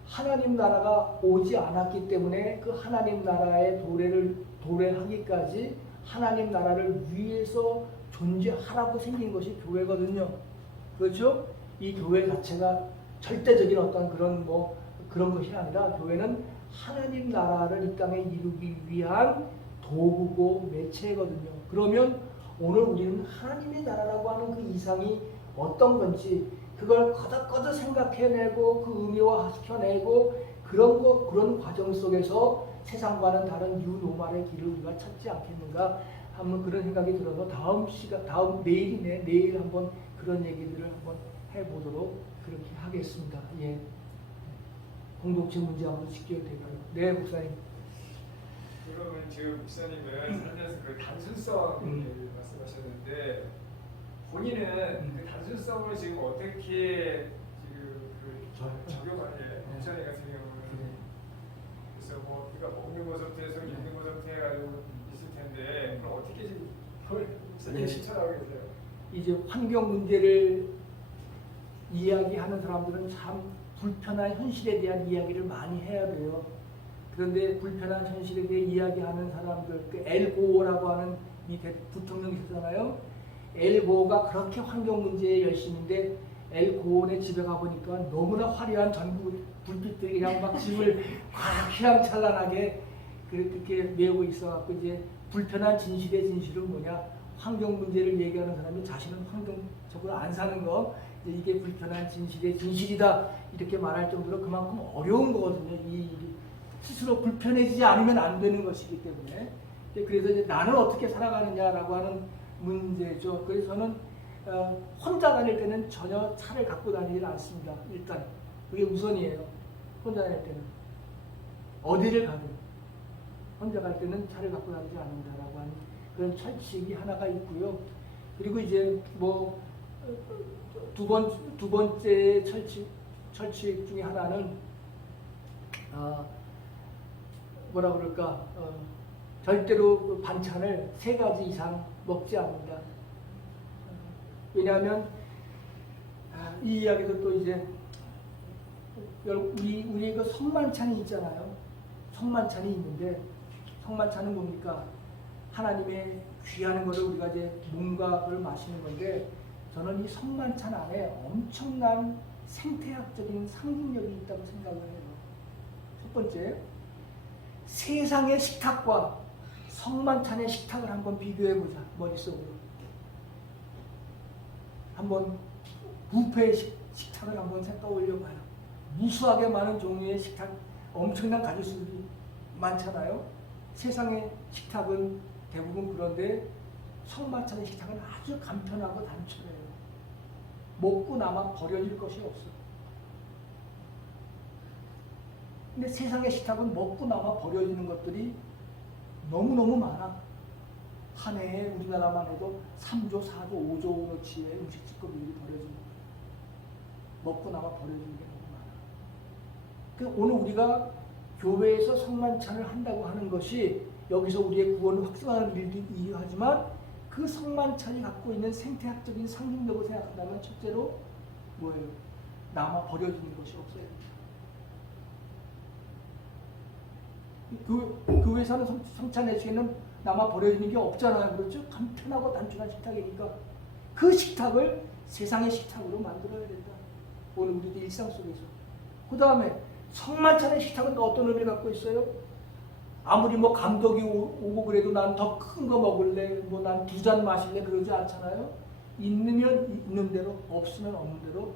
하나님 나라가 오지 않았기 때문에 그 하나님 나라의 도래하기까지 하나님 나라를 위해서 존재하라고 생긴 것이 교회거든요. 그렇죠? 이 교회 자체가 절대적인 어떤 그런 것이 아니라 교회는 하나님 나라를 이 땅에 이루기 위한 도구고 매체거든요. 그러면 오늘 우리는 하나님의 나라라고 하는 그 이상이 어떤 건지 그걸 거듭거듭 생각해내고 그 의미화시켜내고 그런 과정 속에서 세상과는 다른 뉴노멀의 길을 우리가 찾지 않겠는가 하는 그런 생각이 들어서 내일 한번 그런 얘기들을 한번 해보도록 그렇게 하겠습니다. 예. 공동체 문제 한번 직결되고요. 네, 목사님. 그러면 지금 목사님은 살면서 그 단순성 말씀하셨는데 본인은 그 단순성을 지금 어떻게 지금 적용하게 목사님 같은 경우는 그래서 뭐 우리가 먹는 것부터 해서 입는 것부터 해가지고 있을 텐데 그럼 어떻게 지금 목사님 실천하고 계세요? 이제 환경 문제를 이야기하는 사람들은 참 불편한 현실에 대한 이야기를 많이 해야 돼요. 그런데 불편한 현실에 대해 이야기하는 사람들, 그 엘고라고 하는 이 부통령이 있었잖아요. 엘고가 그렇게 환경 문제에 열심인데 엘고의 집에 가보니까 너무나 화려한 전구 불빛들이 그냥 막 집을 휘황찬란하게 그렇게 메우고 있어갖고 이제 불편한 진실의 진실은 뭐냐? 환경 문제를 얘기하는 사람이 자신은 환경적으로 안 사는 거 이게 불편한 진실의 진실이다 이렇게 말할 정도로 그만큼 어려운 거거든요. 이 일이 스스로 불편해지지 않으면 안 되는 것이기 때문에 그래서 이제 나는 어떻게 살아가느냐라고 하는 문제죠. 그래서 저는 혼자 다닐 때는 전혀 차를 갖고 다니지 않습니다. 일단 그게 우선이에요. 혼자 다닐 때는 어디를 가든 혼자 갈 때는 차를 갖고 다니지 않는다라고 하는 그런 철칙이 하나가 있고요. 그리고 이제 뭐 두 번째 철칙 중에 하나는 뭐라 그럴까 절대로 그 반찬을 3가지 이상 먹지 않는다. 왜냐하면 이 이야기도 또 이제 우리의 그 성만찬이 있잖아요. 성만찬이 있는데 성만찬은 뭡니까? 하나님의 귀하는 것을 우리가 이제 몸과 그걸 마시는 건데 저는 이 성만찬 안에 엄청난 생태학적인 상징력이 있다고 생각을 해요. 첫 번째, 세상의 식탁과 성만찬의 식탁을 한번 비교해보자. 머릿속으로. 한번 뷔페의 식탁을 한번 떠올려봐요. 무수하게 많은 종류의 식탁, 엄청난 가짓수들이 많잖아요. 세상의 식탁은 대부분 그런데 성만찬의 식탁은 아주 간편하고 단촐해요. 먹고 남아 버려질 것이 없어. 근데 세상의 식탁은 먹고 남아 버려지는 것들이 너무너무 많아. 한 해에 우리나라만 해도 3조, 4조, 5조 원어치의 음식 찌꺼기들이 버려지는 거야. 먹고 남아 버려지는 게 너무 많아. 그러니까 오늘 우리가 교회에서 성만찬을 한다고 하는 것이 여기서 우리의 구원을 확증하는 일도 이해하지만 그 성만찬이 갖고 있는 생태학적인 상징력을 생각한다면 첫째로 뭐예요? 남아 버려지는 것이 없어요. 교회에서는 성찬예식에는 남아 버려지는 게 없잖아요. 그렇죠? 간편하고 단순한 식탁이니까 그 식탁을 세상의 식탁으로 만들어야 된다. 오늘 우리들 일상 속에서. 그 다음에 성만찬의 식탁은 어떤 의미를 갖고 있어요? 아무리 뭐 감독이 오고 그래도 난 더 큰 거 먹을래, 뭐 난 2잔 마실래 그러지 않잖아요. 있으면 있는 대로, 없으면 없는 대로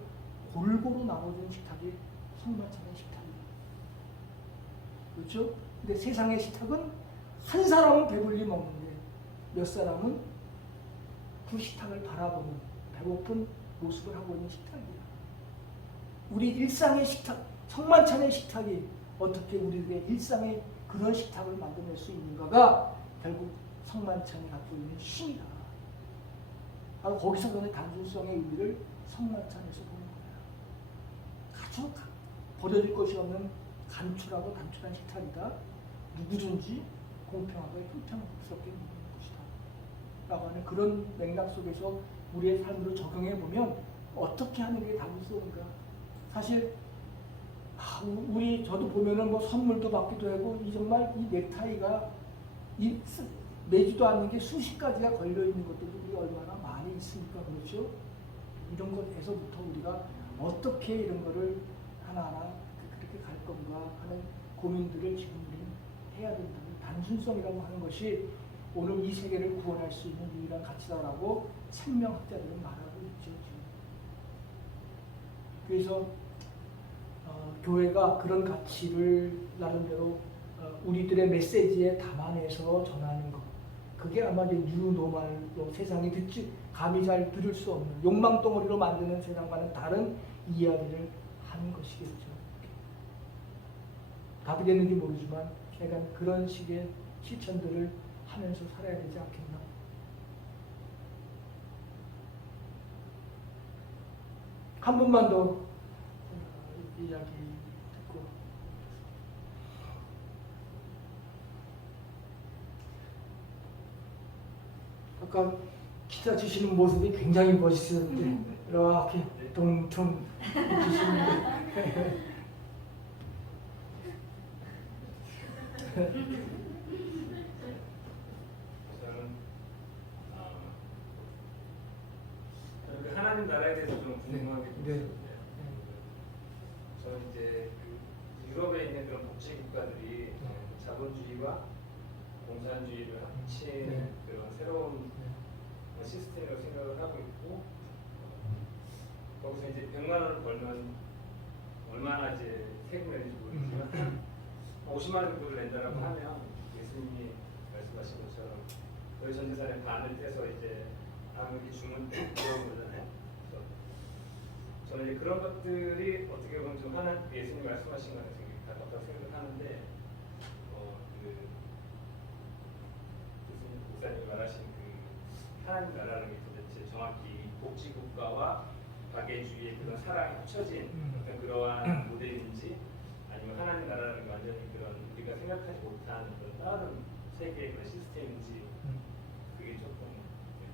골고루 나눠주는 식탁이 성만찬의 식탁이에요. 그렇죠? 근데 세상의 식탁은 한 사람은 배불리 먹는데 몇 사람은 그 식탁을 바라보는 배고픈 모습을 하고 있는 식탁이에요. 우리 일상의 식탁, 성만찬의 식탁이 어떻게 우리들의 일상의 그런 식탁을 만들어낼 수 있는가가 결국 성만찬이 갖고 있는 힘이다. 거기서 그는 단순성의 의미를 성만찬에서 보는 거예요. 아주 버려질 것이 없는 간추하고 단출한 식탁이다. 누구든지 공평하고 형평스럽게 먹는 것이다. 라고 하는 그런 맥락 속에서 우리의 삶으로 적용해 보면 어떻게 하는 게 답을 쏘는가. 사실 저도 보면은 뭐 선물도 받기도 하고 정말 이 넥타이가 매지도 않는 게 수십 가지가 걸려 있는 것들도 우리 얼마나 많이 있으니까 그렇죠. 이런 것에서부터 우리가 어떻게 이런 거를 하나하나 그렇게 갈 건가 하는 고민들을 지금 우리는 해야 된다는 단순성이라고 하는 것이 오늘 이 세계를 구원할 수 있는 유일한 가치다라고 생명학자들은 말하고 있죠. 지금. 그래서 교회가 그런 가치를 나름대로 우리들의 메시지에 담아내서 전하는 것, 그게 아마 이제 뉴노멀로 세상이 감히 잘 들을 수 없는 욕망덩어리로 만드는 세상과는 다른 이야기를 하는 것이겠죠. 답이 됐는지 모르지만 약간 그런 식의 실천들을 하면서 살아야 되지 않겠나. 한 분만 더 이야기 듣고. 아까 기타 치시는 모습이 굉장히 멋있었는데 이렇게 퉁퉁 치시는데 저는 하나님 나라에 대해서 좀 궁금한 게 네. 있었는데 저는 이제 유럽에 있는 그런 복지 국가들이 자본주의와 공산주의를 합친 네. 그런 새로운 시스템이라고 생각을 하고 있고 거기서 이제 100만 원을 벌면 얼마나 이제 세금을 내는지 모르지만 50만 원 정도를 낸다라고 하면 예수님이 말씀하신 것처럼 너희 전 재산의 반을 떼서 이제 다음에 주면 그런 거잖아요. 그래서 저는 이제 그런 것들이 어떻게 보면 좀 예수님 말씀하신 거랑 되게 가깝다고 생각하는데 예수님 목사님이 말하신 그 하나님 나라는 게 도대체 정확히 복지국가와 박애주의의 그런 사랑이 합쳐진 어떤 그러한 모델인지 아니면 하나님 나라는 게 완전히 그런 우리가 생각하지 못한 그런 다른 세계의 그런 시스템인지 그게 조금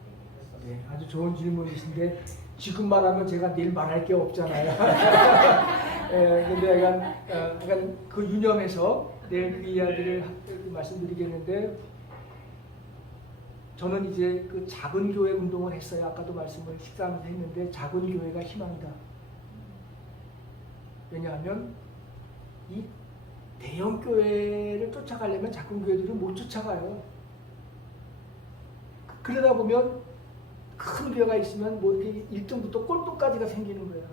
궁금했었어요. 네, 아주 좋은 질문이신데 지금 말하면 제가 내일 말할 게 없잖아요. 근데 약간 그 유념해서 내일 그 이야기를 말씀드리겠는데 저는 이제 그 작은 교회 운동을 했어요. 아까도 말씀을 식사하면서 했는데 작은 교회가 희망이다. 왜냐하면 이 대형 교회를 쫓아가려면 작은 교회들은 못 쫓아가요. 그러다 보면 큰 교회가 있으면 뭐 이렇게 1등부터 꼴등까지가 생기는 거예요.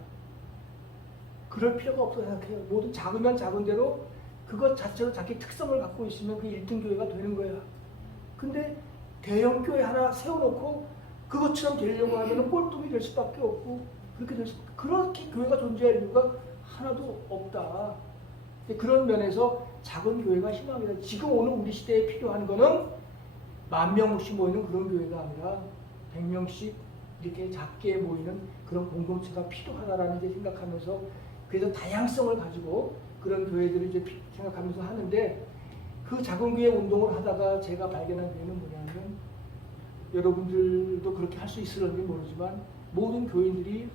그럴 필요가 없다고 생각해요. 모두 작으면 작은 대로 그것 자체로 자기 특성을 갖고 있으면 그 1등 교회가 되는 거야. 근데 대형 교회 하나 세워놓고 그것처럼 되려고 하면 꼴등이 될 수밖에 없고 그렇게 교회가 존재할 이유가 하나도 없다. 그런 면에서 작은 교회가 희망이다. 지금 오늘 우리 시대에 필요한 거는 10,000명씩 모이는 그런 교회가 아니라 100명씩 이렇게 작게 모이는 그런 공동체가 필요하다라는 게 생각하면서 그래서 다양성을 가지고 그런 교회들을 이제 생각하면서 하는데 그 작은 교회 운동을 하다가 제가 발견한 교회는 뭐냐면 여러분들도 그렇게 할 수 있을지 모르지만 모든 교인들이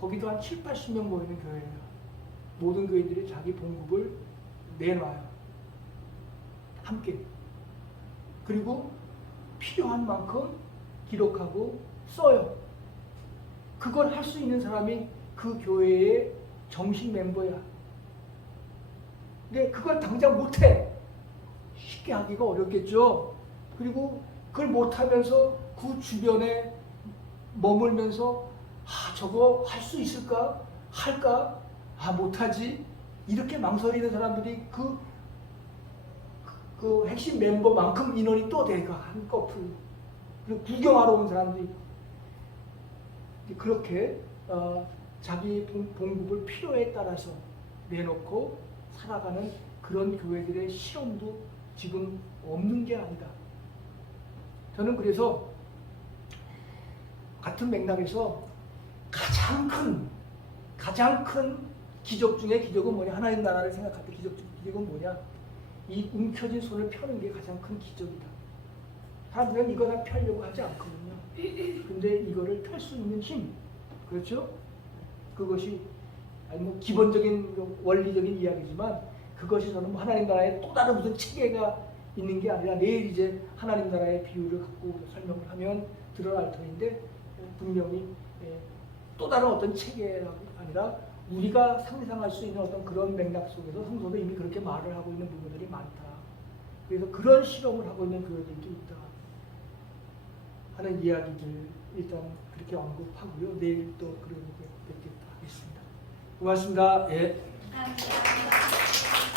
거기도 한 7, 80명 모이는 교회예요. 모든 교인들이 자기 봉급을 내놔요. 함께. 그리고 필요한 만큼 기록하고 써요. 그걸 할 수 있는 사람이 그 교회의 정식 멤버야. 근데 그걸 당장 못해. 쉽게 하기가 어렵겠죠. 그리고 그걸 못하면서 그 주변에 머물면서 저거 할 수 있을까? 할까? 못하지. 이렇게 망설이는 사람들이 그 핵심 멤버만큼 인원이 또 돼가 한꺼풀. 그리고 구경하러 온 사람들이 그렇게 자기 봉급을 필요에 따라서 내놓고 살아가는 그런 교회들의 실험도 지금 없는 게 아니다. 저는 그래서 같은 맥락에서 가장 큰 기적 중에 기적은 뭐냐? 하나님 나라를 생각할 때 기적은 뭐냐? 이 움켜진 손을 펴는 게 가장 큰 기적이다. 사람들은 이거 다 펴려고 하지 않거든요. 근데 이거를 펼 수 있는 힘, 그렇죠? 그것이 아니 뭐 기본적인 원리적인 이야기지만 그것이 저는 뭐 하나님 나라의 또 다른 무슨 체계가 있는 게 아니라 내일 이제 하나님 나라의 비유를 갖고 설명을 하면 드러날 터인데 분명히 또 다른 어떤 체계가 아니라 우리가 상상할 수 있는 어떤 그런 맥락 속에서 성도도 이미 그렇게 말을 하고 있는 부분들이 많다. 그래서 그런 실험을 하고 있는 교회들도 있다 하는 이야기들 일단 그렇게 언급하고요. 내일 또 그런 게 뵙겠다 하겠습니다. 고맙습니다. 예. 감사합니다.